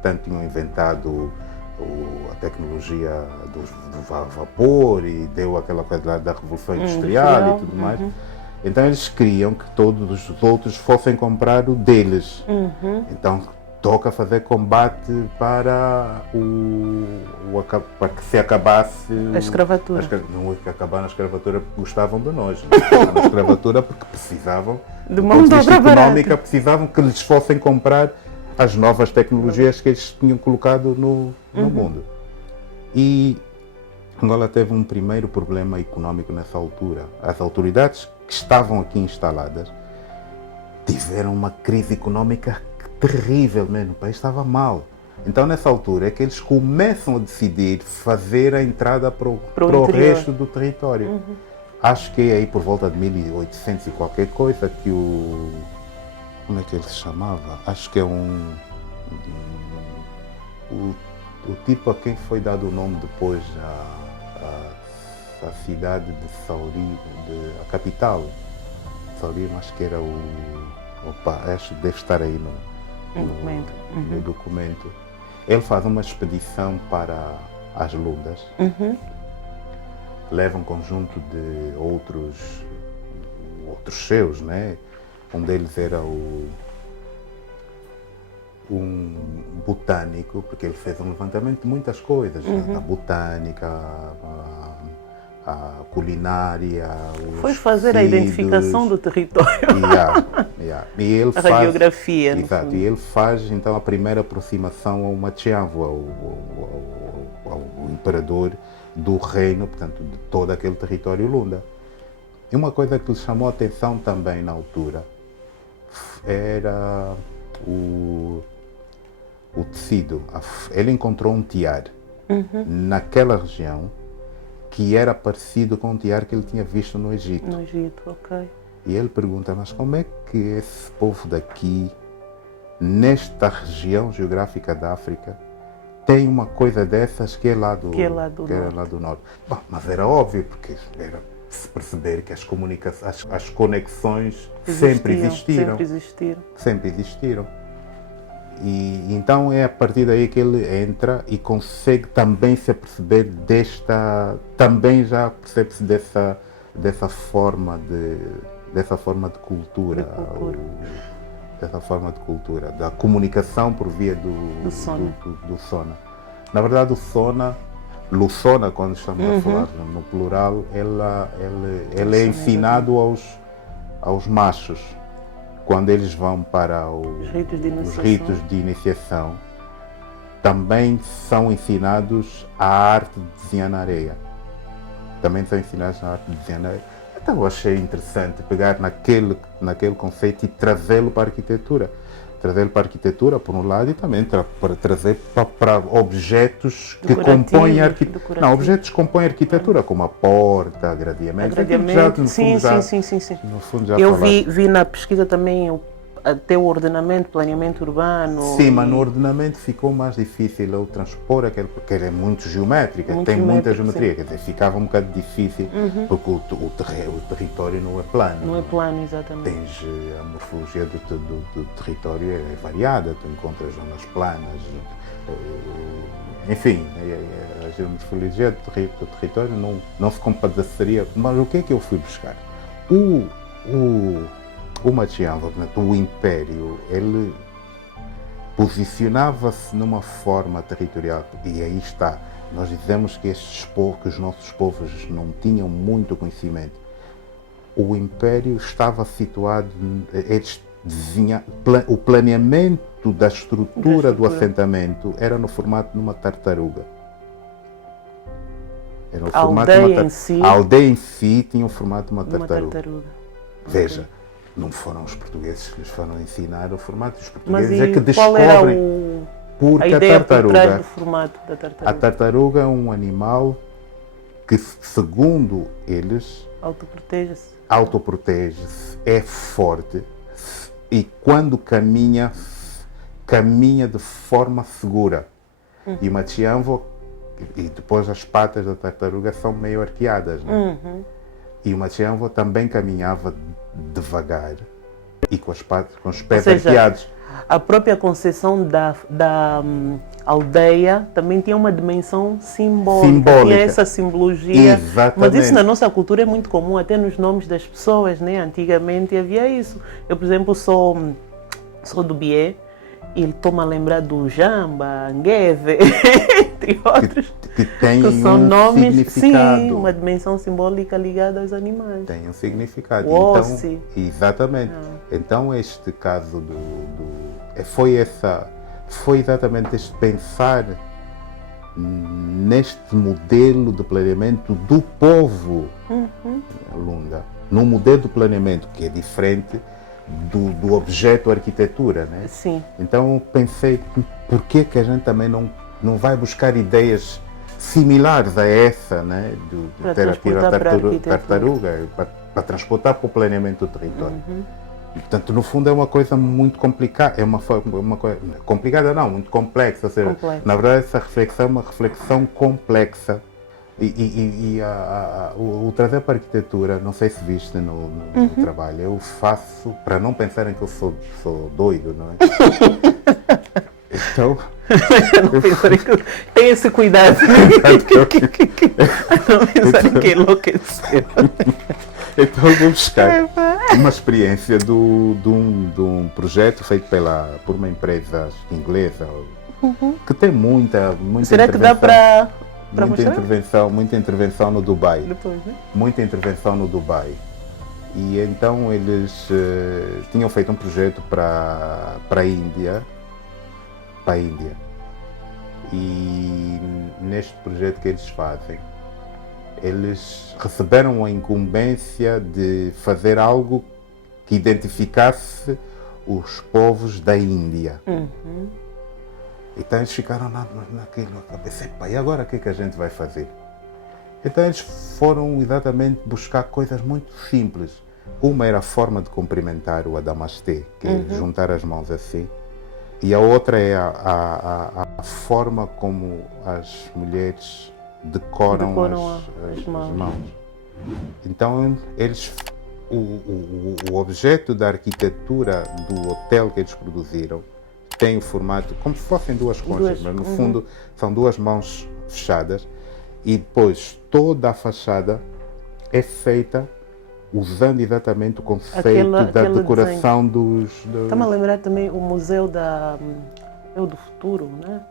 tanto tinham inventado a tecnologia do vapor e deu aquela coisa lá da Revolução Industrial e tudo mais, então eles queriam que todos os outros fossem comprar o deles. Então toca fazer combate para que se acabasse a escravatura. Não acabar na escravatura porque gostavam de nós, não. Na escravatura porque precisavam de mão de obra económica, precisavam que lhes fossem comprar as novas tecnologias que eles tinham colocado no mundo. E Angola teve um primeiro problema económico nessa altura. As autoridades que estavam aqui instaladas tiveram uma crise económica terrível mesmo, o país estava mal. Então nessa altura é que eles começam a decidir fazer a entrada para o resto do território. Acho que é aí por volta de 1800 e qualquer coisa que como é que ele se chamava? Acho que é o tipo a quem foi dado o nome depois a cidade de Sauri, a capital. Sauri, acho que era acho que deve estar aí no documento. Ele faz uma expedição para as Lundas, leva um conjunto de outros seus, né? Um deles era um botânico, porque ele fez um levantamento de muitas coisas, a botânica, a culinária, foi fazer a identificação do território. E ele a radiografia. Exato, e ele faz então a primeira aproximação ao Machiavo, ao imperador do reino, portanto, de todo aquele território Lunda. E uma coisa que lhe chamou a atenção também na altura era o tecido. Ele encontrou um tiar naquela região que era parecido com o tiar que ele tinha visto no Egito. No Egito, ok. E ele pergunta, mas como é que esse povo daqui, nesta região geográfica da África, tem uma coisa dessas que é lá do norte? Bom, mas era óbvio, porque era se perceber que as conexões sempre existiram. E então é a partir daí que ele entra e consegue também se aperceber também já percebe-se dessa forma de cultura, dessa forma de cultura, da comunicação por via do sona. Na verdade, o sona, Lussona, quando estamos a falar no plural, ele é ensinado aos machos quando eles vão para os ritos de iniciação. também são ensinados a arte de desenhar na areia. Também são ensinados a arte de desenhar na areia. Então eu achei interessante pegar naquele conceito e trazê-lo para a arquitetura. Trazê-lo para a arquitetura, por um lado, e também para trazer para objetos que compõem a arquitetura. Não, objetos que compõem a arquitetura, como a porta, gradeamento. Sim. No fundo já eu vi na pesquisa também até o ordenamento, planeamento urbano. Sim, mas no ordenamento ficou mais difícil eu transpor aquele, porque ele é muito geométrico, tem muita geometria, sim. quer dizer, ficava um bocado difícil, porque o território não é plano. Não é plano, exatamente. Tens a morfologia do território é variada, tu encontras zonas planas, enfim, a morfologia do território não se compadeceria. Mas o que é que eu fui buscar? O Machiavelli, portanto, o Império, ele posicionava-se numa forma territorial, e aí está, nós dizemos que que os nossos povos não tinham muito conhecimento. O Império estava situado, o planeamento da estrutura do assentamento era no formato de uma tartaruga. Era a aldeia em si tinha o formato de uma tartaruga. Veja, não foram os portugueses que lhes foram ensinar o formato. Os portugueses é que descobrem. Porque a ideia por trás do formato da tartaruga? A tartaruga é um animal que, segundo eles, autoprotege-se, é forte e quando caminha de forma segura. E o Machiavelli, e depois as patas da tartaruga são meio arqueadas, né? E o Machiavelli também caminhava devagar e com os pés arqueados. A própria concepção da aldeia também tinha uma dimensão simbólica. Tinha essa simbologia. Exatamente. Mas isso na nossa cultura é muito comum, até nos nomes das pessoas, né? Antigamente havia isso. Eu, por exemplo, sou do Bié e estou-me a lembrar do Jamba, Ngueve, entre outros. Que são nomes, significado. Sim, uma dimensão simbólica ligada aos animais. Tem um significado. Ossi. Então, exatamente. Então este caso foi exatamente este pensar neste modelo de planeamento do povo Lunda, num modelo de planeamento que é diferente do objeto arquitetura, né? Sim. Então pensei, por que a gente também não vai buscar ideias similares a essa, né? De ter aqui a tartaruga, para transportar para o planeamento do território. Portanto, no fundo é uma coisa muito complicada, é uma coisa complicada não, muito complexa, ou seja, na verdade essa reflexão é uma reflexão complexa o trazer para a arquitetura, não sei se viste no trabalho, eu faço, para não pensarem que eu sou doido, não é? Então... Tem esse cuidado. Não pensarem que enlouqueceu. Então eu vou buscar uma experiência de um projeto feito por uma empresa inglesa que tem muita Será que dá para muita intervenção no Dubai. Depois, né? Muita intervenção no Dubai. E então eles tinham feito um projeto para a Índia. E neste projeto que eles fazem, eles receberam a incumbência de fazer algo que identificasse os povos da Índia. Então eles ficaram naquilo, a cabeça, e agora o que é que a gente vai fazer? Então eles foram exatamente buscar coisas muito simples. Uma era a forma de cumprimentar o Adamastê, que é juntar as mãos assim. E a outra é a forma como as mulheres decoram as mãos. Então, o objeto da arquitetura do hotel que eles produziram tem o formato como se fossem duas conchas, mas no fundo são duas mãos fechadas e depois toda a fachada é feita usando exatamente o conceito da decoração dos... Está-me a lembrar também o Museu do Futuro, né?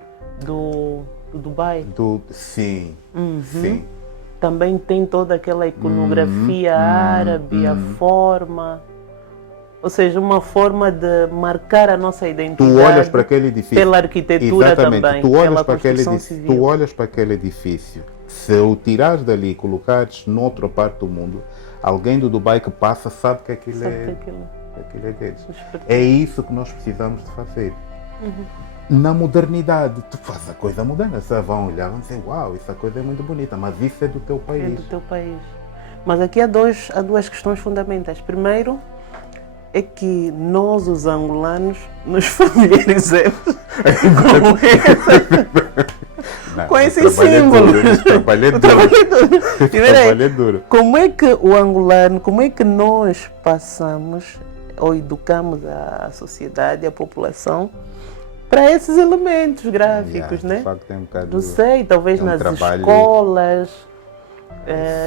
Do Dubai. Sim. Também tem toda aquela iconografia árabe, a forma. Ou seja, uma forma de marcar a nossa identidade. Tu olhas para aquele edifício. Pela arquitetura. Exatamente. Também. Tu olhas pela para aquele construção edifício. civil. Tu olhas para aquele edifício. Se o tirares dali e colocares noutra parte do mundo, alguém do Dubai que passa sabe que aquilo aquilo é deles. É isso que nós precisamos de fazer. Na modernidade, tu fazes a coisa moderna, vocês vão olhar e vão dizer, uau, essa coisa é muito bonita, mas isso é do teu país. É do teu país. Mas aqui há duas questões fundamentais. Primeiro, é que nós, os angolanos, nos familiarizamos com esses símbolos. O trabalho é duro. Como é que o angolano, como é que nós passamos ou educamos a sociedade, a população, para esses elementos gráficos, né? De facto, tem um bocado, não sei, talvez nas trabalho... escolas,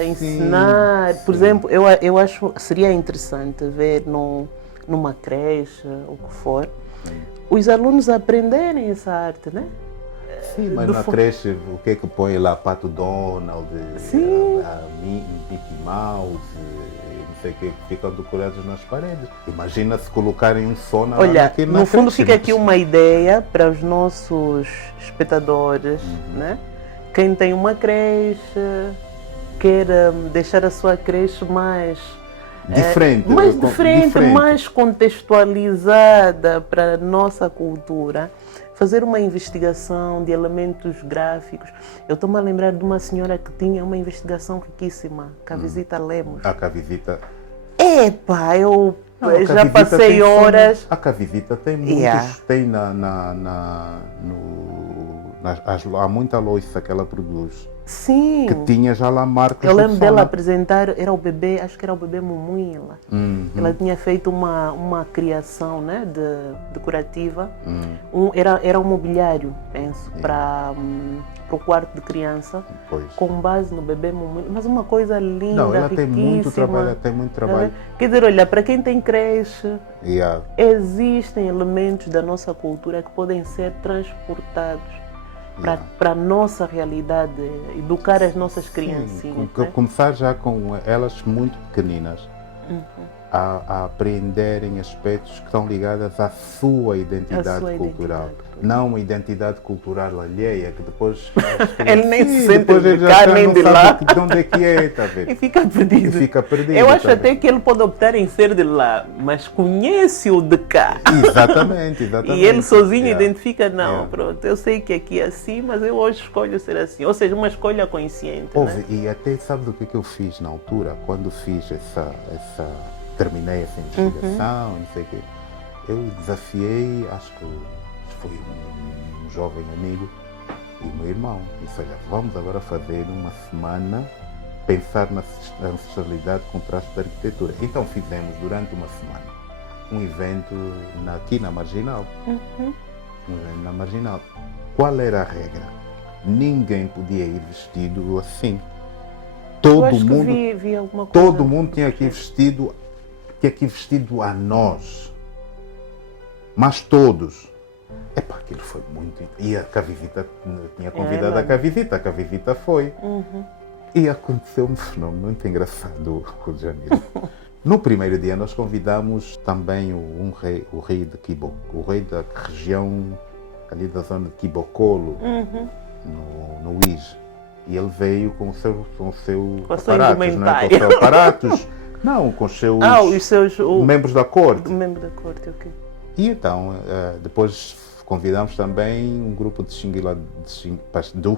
ensinar. Por exemplo, eu acho que seria interessante ver numa creche, o que for, os alunos aprenderem essa arte, né? Sim, mas na creche, o que é que põe lá? Pato Donald, a Mickey Mouse, não sei o que, ficam decorados nas paredes. Imagina se colocarem um som na Olha, creche, no fundo fica aqui uma ideia para os nossos espectadores, né? Quem tem uma creche, quer deixar a sua creche mais diferente, mais contextualizada para a nossa cultura, fazer uma investigação de elementos gráficos. Eu estou-me a lembrar de uma senhora que tinha uma investigação riquíssima, Cavisita Lemos. A Cavisita... Epa, eu já passei horas... A Cavisita tem muitos... Tem há muita louça que ela produz. Sim. Que tinha já lá marcas. Eu lembro dela apresentar, era o bebê, acho que era o bebê Mumuí. Ela tinha feito uma criação, né, decorativa. Era um mobiliário, penso, para o quarto de criança, com base no bebê Mumuí. Mas uma coisa linda, não, ela riquíssima. Tem muito trabalho. Quer dizer, olha, para quem tem creche, existem elementos da nossa cultura que podem ser transportados para a nossa realidade, educar as nossas criancinhas. Começar já com elas muito pequeninas a aprenderem aspectos que estão ligados à sua identidade cultural. Não uma identidade cultural alheia, que depois... ele nem se sente de cá, nem de lá. De onde é que é, tá vendo? E fica perdido. Eu acho até que ele pode optar em ser de lá, mas conhece o de cá. Exatamente. E ele sozinho identifica, não, pronto, eu sei que aqui é assim, mas eu hoje escolho ser assim. Ou seja, uma escolha consciente. Né? E até sabe do que eu fiz na altura? Quando fiz terminei essa investigação, não sei o quê. Eu desafiei, acho que foi um jovem amigo e meu irmão. Disse, olha, vamos agora fazer uma semana pensar na ancestralidade com traços de arquitetura. Então fizemos durante uma semana um evento aqui na Marginal. Um evento na Marginal. Qual era a regra? Ninguém podia ir vestido assim. Todo mundo tinha que ir vestido a nós. Mas todos. Aquilo foi muito... E a Cavisita tinha convidado a Cavisita foi. E aconteceu um fenômeno muito engraçado, Jamila. No primeiro dia nós convidamos também o rei de Quibocolo, o rei da região ali da zona de Quibocolo, no Uís. E ele veio com o seu aparatos, não, com os seus membros da corte. Ok. E então, depois convidamos também um grupo do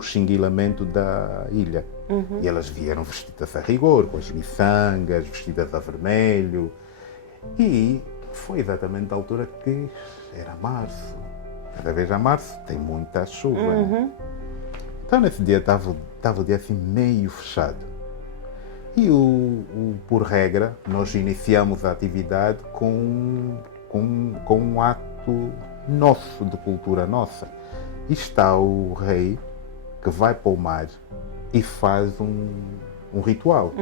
xinguilamento da ilha. E elas vieram vestidas a rigor, com as miçangas, vestidas a vermelho. E foi exatamente a altura que era março. Cada vez a março tem muita chuva. Né? Então nesse dia estava o dia assim meio fechado. E por regra, nós iniciamos a atividade com um ato nosso, de cultura nossa. E está o rei que vai para o mar e faz um ritual,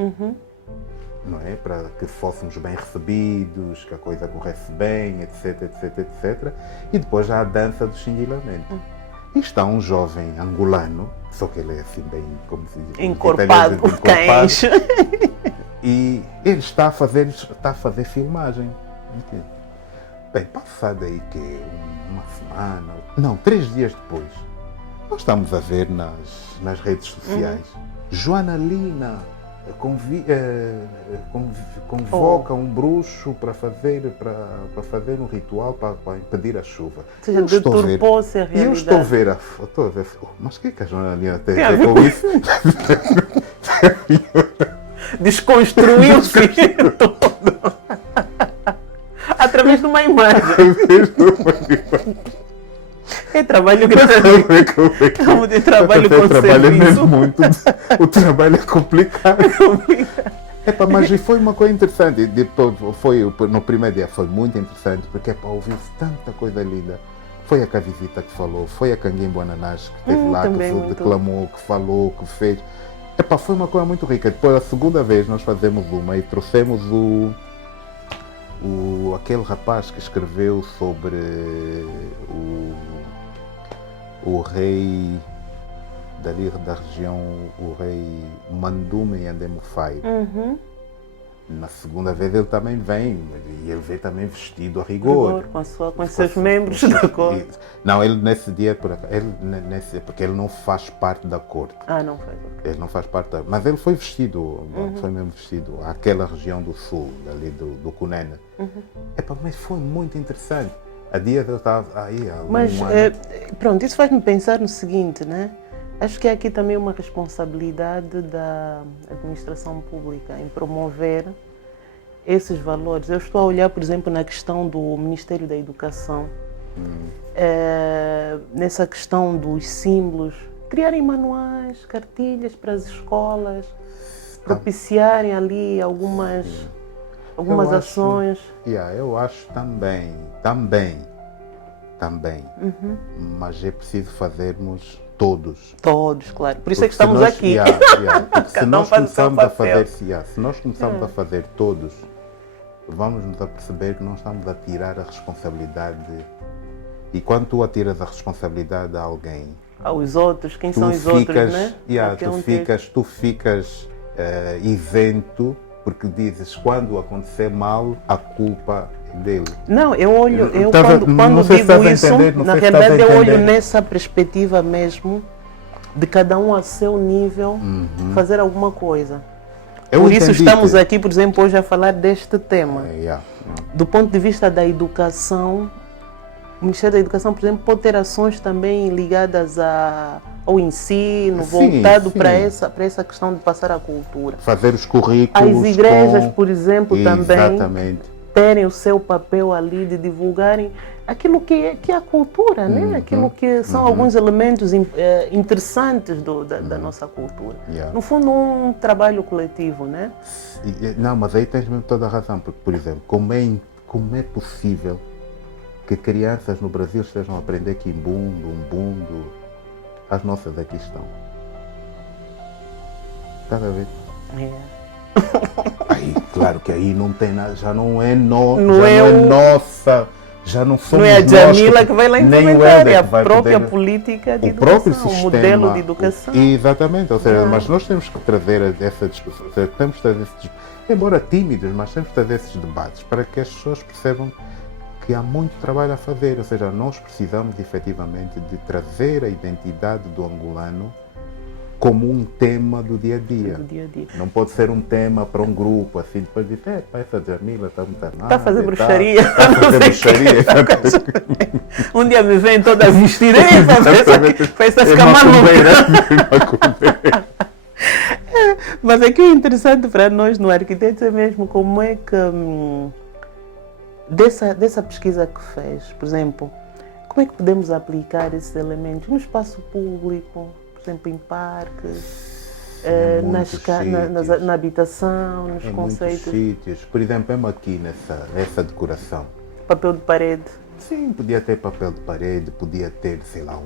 não é? Para que fôssemos bem recebidos, que a coisa corresse bem, etc, etc, etc. E depois há a dança do xinguilamento. E está um jovem angolano, só que ele é assim bem, como se diz, encorpado por cães. E ele está a fazer filmagem. Bem, passado aí que uma semana, não, 3 dias depois, nós estamos a ver nas redes sociais, Joana Lina convoca um bruxo para fazer um ritual para impedir a chuva. Ou seja, deturpou-se a realidade. E eu estou a ver, mas o que é que a Joana Lina tem a ver com isso? Desconstruiu-se todo. Através de uma imagem. É trabalho grande. Como de trabalho com trabalho serviço. mesmo muito. O trabalho é complicado. Mas foi uma coisa interessante. E depois, no primeiro dia foi muito interessante, porque ouviu-se tanta coisa linda. Foi a Cavisita que falou, foi a Canguimbo Ananás que esteve lá, que declamou, que falou, que fez. Foi uma coisa muito rica. Depois, a segunda vez, nós fazemos uma e trouxemos aquele rapaz que escreveu sobre o rei dali da região, o rei Mandume Andemufai. Na segunda vez ele também vem, e ele vem também vestido a rigor. Com os seus membros da corte. Não, ele nesse dia, porque ele não faz parte da corte. Não faz. Ele não faz parte mas ele foi vestido, foi mesmo vestido, àquela região do sul, ali do Cunene. Mas foi muito interessante. Há dias eu estava aí há pronto, isso faz-me pensar no seguinte, né? Acho que é aqui também uma responsabilidade da administração pública em promover esses valores. Eu estou a olhar, por exemplo, na questão do Ministério da Educação, nessa questão dos símbolos, criarem manuais, cartilhas para as escolas, propiciarem ali algumas ações. Eu acho também. Mas é preciso fazermos todos. Todos, claro. Por isso é que estamos aqui. Se nós começarmos a fazer, se nós começarmos a fazer todos, vamos nos aperceber que nós estamos a tirar a responsabilidade. E quando tu atiras a responsabilidade a alguém, aos outros, quem são os outros, né? Tu ficas isento, porque dizes, quando acontecer mal, a culpa é dele. Não, quando digo isso, na realidade eu olho nessa perspectiva mesmo, de cada um a seu nível, fazer alguma coisa. Por isso estamos aqui, por exemplo, hoje a falar deste tema. Do ponto de vista da educação, o Ministério da Educação, por exemplo, pode ter ações também ligadas ao ensino, voltado para essa questão de passar a cultura. Fazer os currículos. As igrejas, por exemplo, também terem o seu papel ali de divulgarem aquilo que é a cultura, né? Aquilo que são alguns elementos interessantes da nossa cultura. No fundo, um trabalho coletivo, né? Não, mas aí tens mesmo toda a razão, porque, por exemplo, como é possível que crianças no Brasil estejam a aprender quimbundo, umbundo, as nossas aqui estão. Estás a ver? Aí, claro que aí não tem nada, já não é nossa, já não somos nós. Não é a Jamila que vai lá implementar, é a própria política de educação, o modelo de educação. Exatamente, ou seja, mas nós temos que trazer essa discussão, temos que trazer embora tímidos, mas temos que trazer esses debates para que as pessoas percebam que há muito trabalho a fazer, ou seja, nós precisamos efetivamente de trazer a identidade do angolano como um tema do dia a dia. Não pode ser um tema para um grupo, assim, depois dizer, essa Jamila está muito armada. Está a fazer bruxaria. Está a fazer bruxaria. Um dia me vem toda vestida, para ficar maluca. Mas aqui o interessante para nós no arquiteto é mesmo como é que, dessa pesquisa que fez, por exemplo, como é que podemos aplicar esses elementos no espaço público, por exemplo, em parques, na habitação, nos conceitos? Muitos sítios. Por exemplo, mesmo aqui nessa decoração. Papel de parede. Sim, podia ter papel de parede, podia ter, sei lá,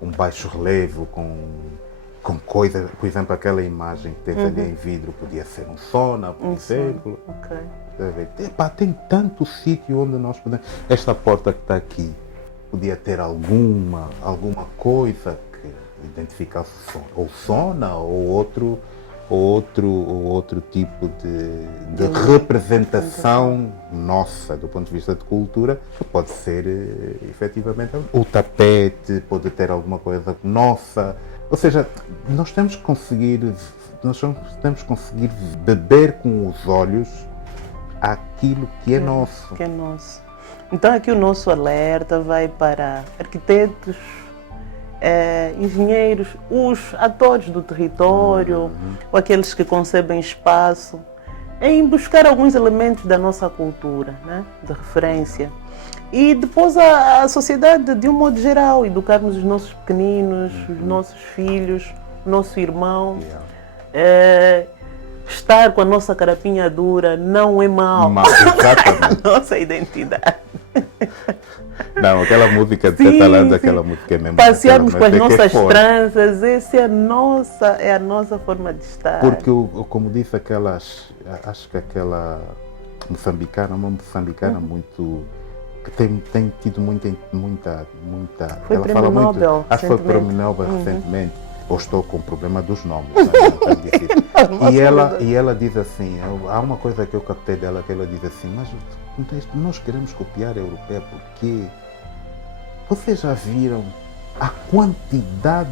um baixo relevo com coisa, por exemplo, aquela imagem que tens ali em vidro, podia ser um sauna, por exemplo. Tem tanto sítio onde nós podemos. Esta porta que está aqui podia ter alguma coisa que identificasse ou sauna ou ou outro tipo de representação nossa do ponto de vista de cultura, que pode ser efetivamente o tapete, pode ter alguma coisa nossa. Ou seja, nós temos que conseguir beber com os olhos aquilo que é nosso. Que é nosso. Então aqui o nosso alerta vai para arquitetos, engenheiros, os atores do território, ou aqueles que concebem espaço, em buscar alguns elementos da nossa cultura, né, de referência. E depois a sociedade, de um modo geral, educarmos os nossos pequeninos, os nossos filhos, o nosso irmão. Estar com a nossa carapinha dura não é mau. Exatamente. A nossa identidade. Não, aquela música de Catalã, aquela música é mesmo. Passearmos com as nossas tranças, essa é a nossa forma de estar. Porque, como disse acho que aquela moçambicana, uma moçambicana muito, que tem tido muita foi ela prêmio fala Nobel, muito, acho que foi prêmio Nobel recentemente. Ou estou com o problema dos nomes. Né? E ela diz assim, há uma coisa que eu captei dela, que ela diz assim, mas nós queremos copiar a europeia porque vocês já viram a quantidade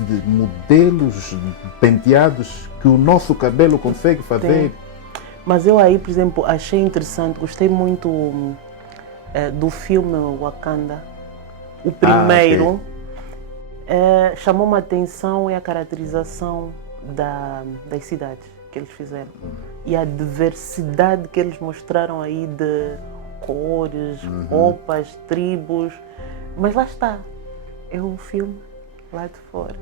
de modelos penteados que o nosso cabelo consegue fazer? Tem. Mas eu aí, por exemplo, achei interessante, gostei muito do filme Wakanda, o primeiro. Okay. Chamou-me a atenção a caracterização das cidades que eles fizeram e a diversidade que eles mostraram aí de cores, roupas, tribos, mas lá está, é um filme lá de fora.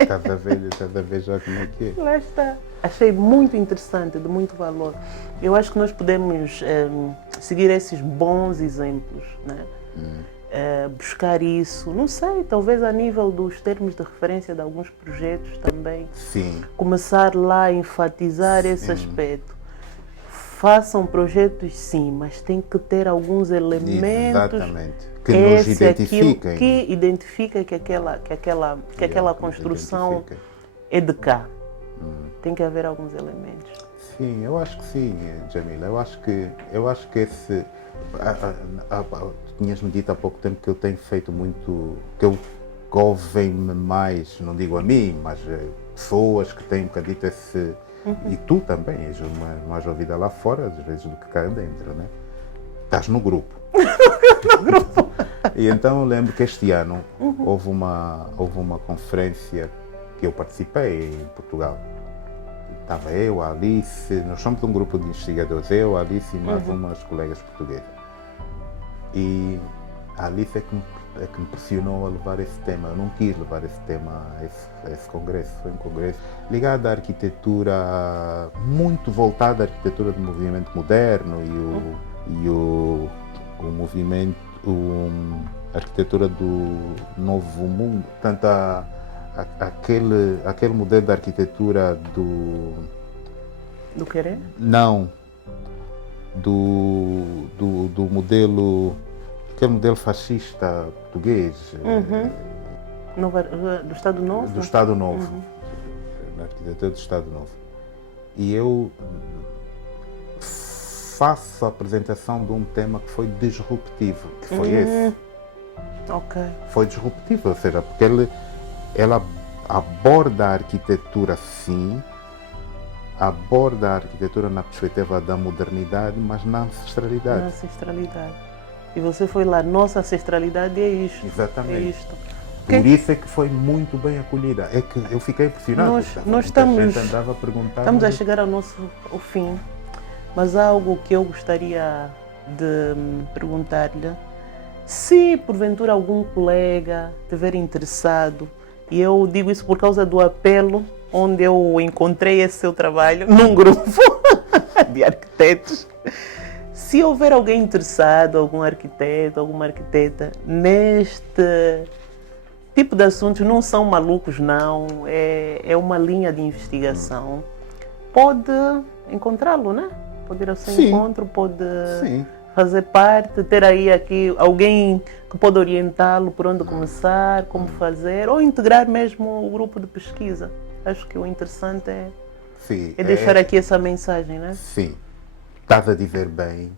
Estás a ver já como é que é. Lá está. Achei muito interessante, de muito valor. Eu acho que nós podemos seguir esses bons exemplos, né? Buscar isso, não sei, talvez a nível dos termos de referência de alguns projetos também. Sim. Começar lá a enfatizar esse aspecto. Façam projetos sim, mas tem que ter alguns elementos. Exatamente. Que nos identifiquem. Que identifica que aquela construção é de cá. Tem que haver alguns elementos. Sim, eu acho que sim, Jamila. Eu acho que esse... Tinhas-me dito há pouco tempo que eu tenho feito muito, que eu ouvem-me mais, não digo a mim, mas pessoas que têm um bocadito esse... E tu também és mais ouvida lá fora, às vezes, do que cá dentro, né? Estás no grupo. No grupo. E então eu lembro que este ano houve uma conferência que eu participei em Portugal. Estava eu, a Alice, nós somos um grupo de investigadores, eu, a Alice e mais umas colegas portuguesas. E a Alice é que me pressionou a levar esse tema. Eu não quis levar esse tema a esse congresso. Foi um congresso ligado à arquitetura, muito voltado à arquitetura do movimento moderno e o movimento, a arquitetura do novo mundo. Portanto, aquele modelo de arquitetura do querer? Não. Do modelo, aquele modelo fascista português. Do Estado Novo? Do Estado Novo. Na arquitetura do Estado Novo. E eu faço a apresentação de um tema que foi disruptivo, que foi esse. Ok. Foi disruptivo, ou seja, porque ela aborda a arquitetura sim, aborda a arquitetura na perspectiva da modernidade, mas na ancestralidade. Na ancestralidade. E você foi lá, nossa ancestralidade é isto. Exatamente. É isto. Por isso é que foi muito bem acolhida. É que eu fiquei impressionado. Nós estamos a chegar ao fim, mas há algo que eu gostaria de perguntar-lhe. Se porventura algum colega estiver interessado, e eu digo isso por causa do apelo onde eu encontrei esse seu trabalho, num grupo de arquitetos. Se houver alguém interessado, algum arquiteto, alguma arquiteta, neste tipo de assuntos, não são malucos não, é uma linha de investigação, pode encontrá-lo, né? Pode ir ao seu encontro, pode fazer parte, ter aí aqui alguém que pode orientá-lo por onde começar, como fazer, ou integrar mesmo o grupo de pesquisa. Acho que o interessante Sim, é deixar aqui essa mensagem, né? Sim, estás a dizer bem.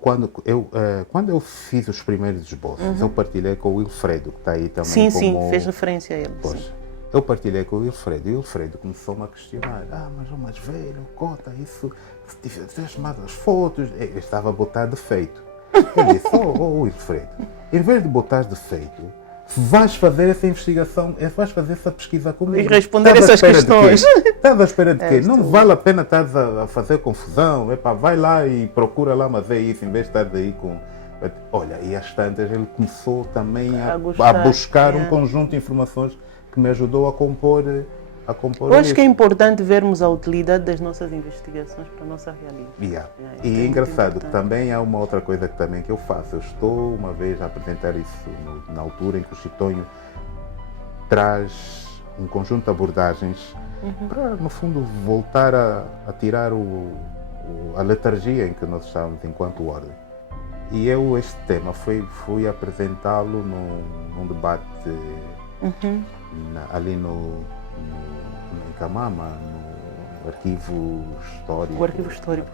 Quando eu fiz os primeiros esboços, eu partilhei com o Wilfredo, que está aí também. Sim, sim, fez referência a ele. Pois, Sim. eu partilhei com o Wilfredo e o Wilfredo começou-me a questionar. Mas o mais velho, conta isso, se tivesse chamado as fotos, eu estava a botar defeito. Eu disse, Wilfredo, em vez de botar defeito, vais fazer essa investigação, vais fazer essa pesquisa comigo. E responder essas questões. Estás à espera de quê? Não vale a pena estar a fazer confusão. Epá, vai lá e procura lá, mas é isso, em vez de estar aí com... Olha, e às tantas ele começou também a buscar um conjunto de informações que me ajudou a compor Eu acho que é importante vermos a utilidade das nossas investigações para a nossa realidade. E é engraçado, também há uma outra coisa que eu faço. Eu estou uma vez a apresentar isso na altura em que o Chitonho traz um conjunto de abordagens para, no fundo, voltar a tirar a letargia em que nós estávamos enquanto ordem. E eu, este tema, fui apresentá-lo num debate ali em Camama, no arquivo histórico. O arquivo histórico.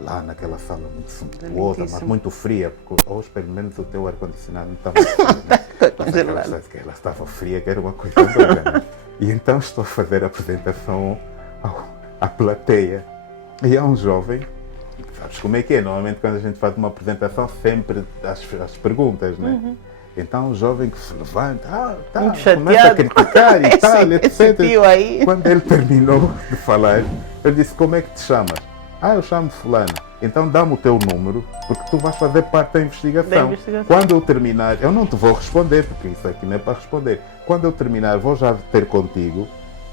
Lá naquela sala muito suntuosa, mas muito fria, porque hoje pelo menos o teu ar-condicionado não estava frio. Ela estava fria, que era uma coisa doida. E então estou a fazer a apresentação à plateia. E há um jovem, sabes como é que é? Normalmente quando a gente faz uma apresentação, sempre as perguntas, né? Então o jovem que se levanta, começa a criticar e tal, etc. Aí. Quando ele terminou de falar, ele disse, como é que te chamas? Eu chamo fulano. Então dá-me o teu número, porque tu vais fazer parte da investigação. Quando eu terminar, eu não te vou responder, porque isso aqui não é para responder. Quando eu terminar, vou já ter contigo,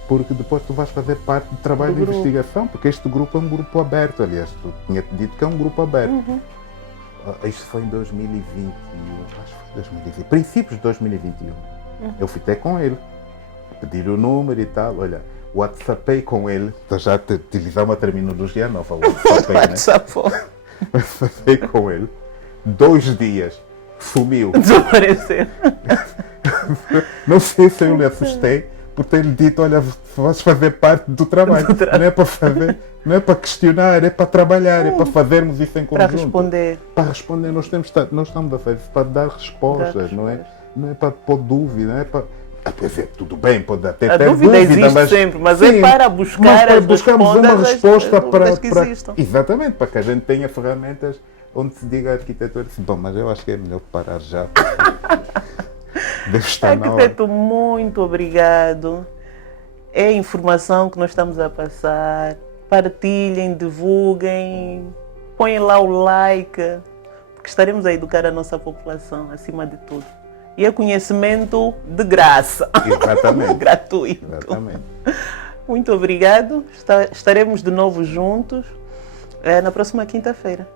porque depois tu vais fazer parte do trabalho de investigação, porque este grupo é um grupo aberto, aliás, tu tinha dito que é um grupo aberto. Isto foi em 2021, acho que foi 2020, princípios de 2021. Eu fui até com ele, pedir o número e tal, olha, WhatsAppei com ele, então já utilizar uma terminologia nova, WhatsAppei com ele, 2 dias, sumiu. Desapareceu. Não sei se eu lhe assustei por ter lhe dito, olha, vais fazer parte do trabalho. Não é para fazer, não é para questionar, é para trabalhar, é para fazermos isso em conjunto. Para responder, nós estamos a fazer isso para dar respostas, não é para pôr dúvida, não é para... Quer dizer, tudo bem, pode até ter dúvida, existe sempre, mas sim, é para buscarmos uma resposta para existam. Exatamente, para que a gente tenha ferramentas onde se diga a arquitetura, bom, mas eu acho que é melhor parar já. Deve estar na hora. Arquiteto, muito obrigado. É a informação que nós estamos a passar. Partilhem, divulguem, põem lá o like, porque estaremos a educar a nossa população, acima de tudo. E é conhecimento de graça. Exatamente. Gratuito. Exatamente. Muito obrigado. Estaremos de novo juntos na próxima quinta-feira.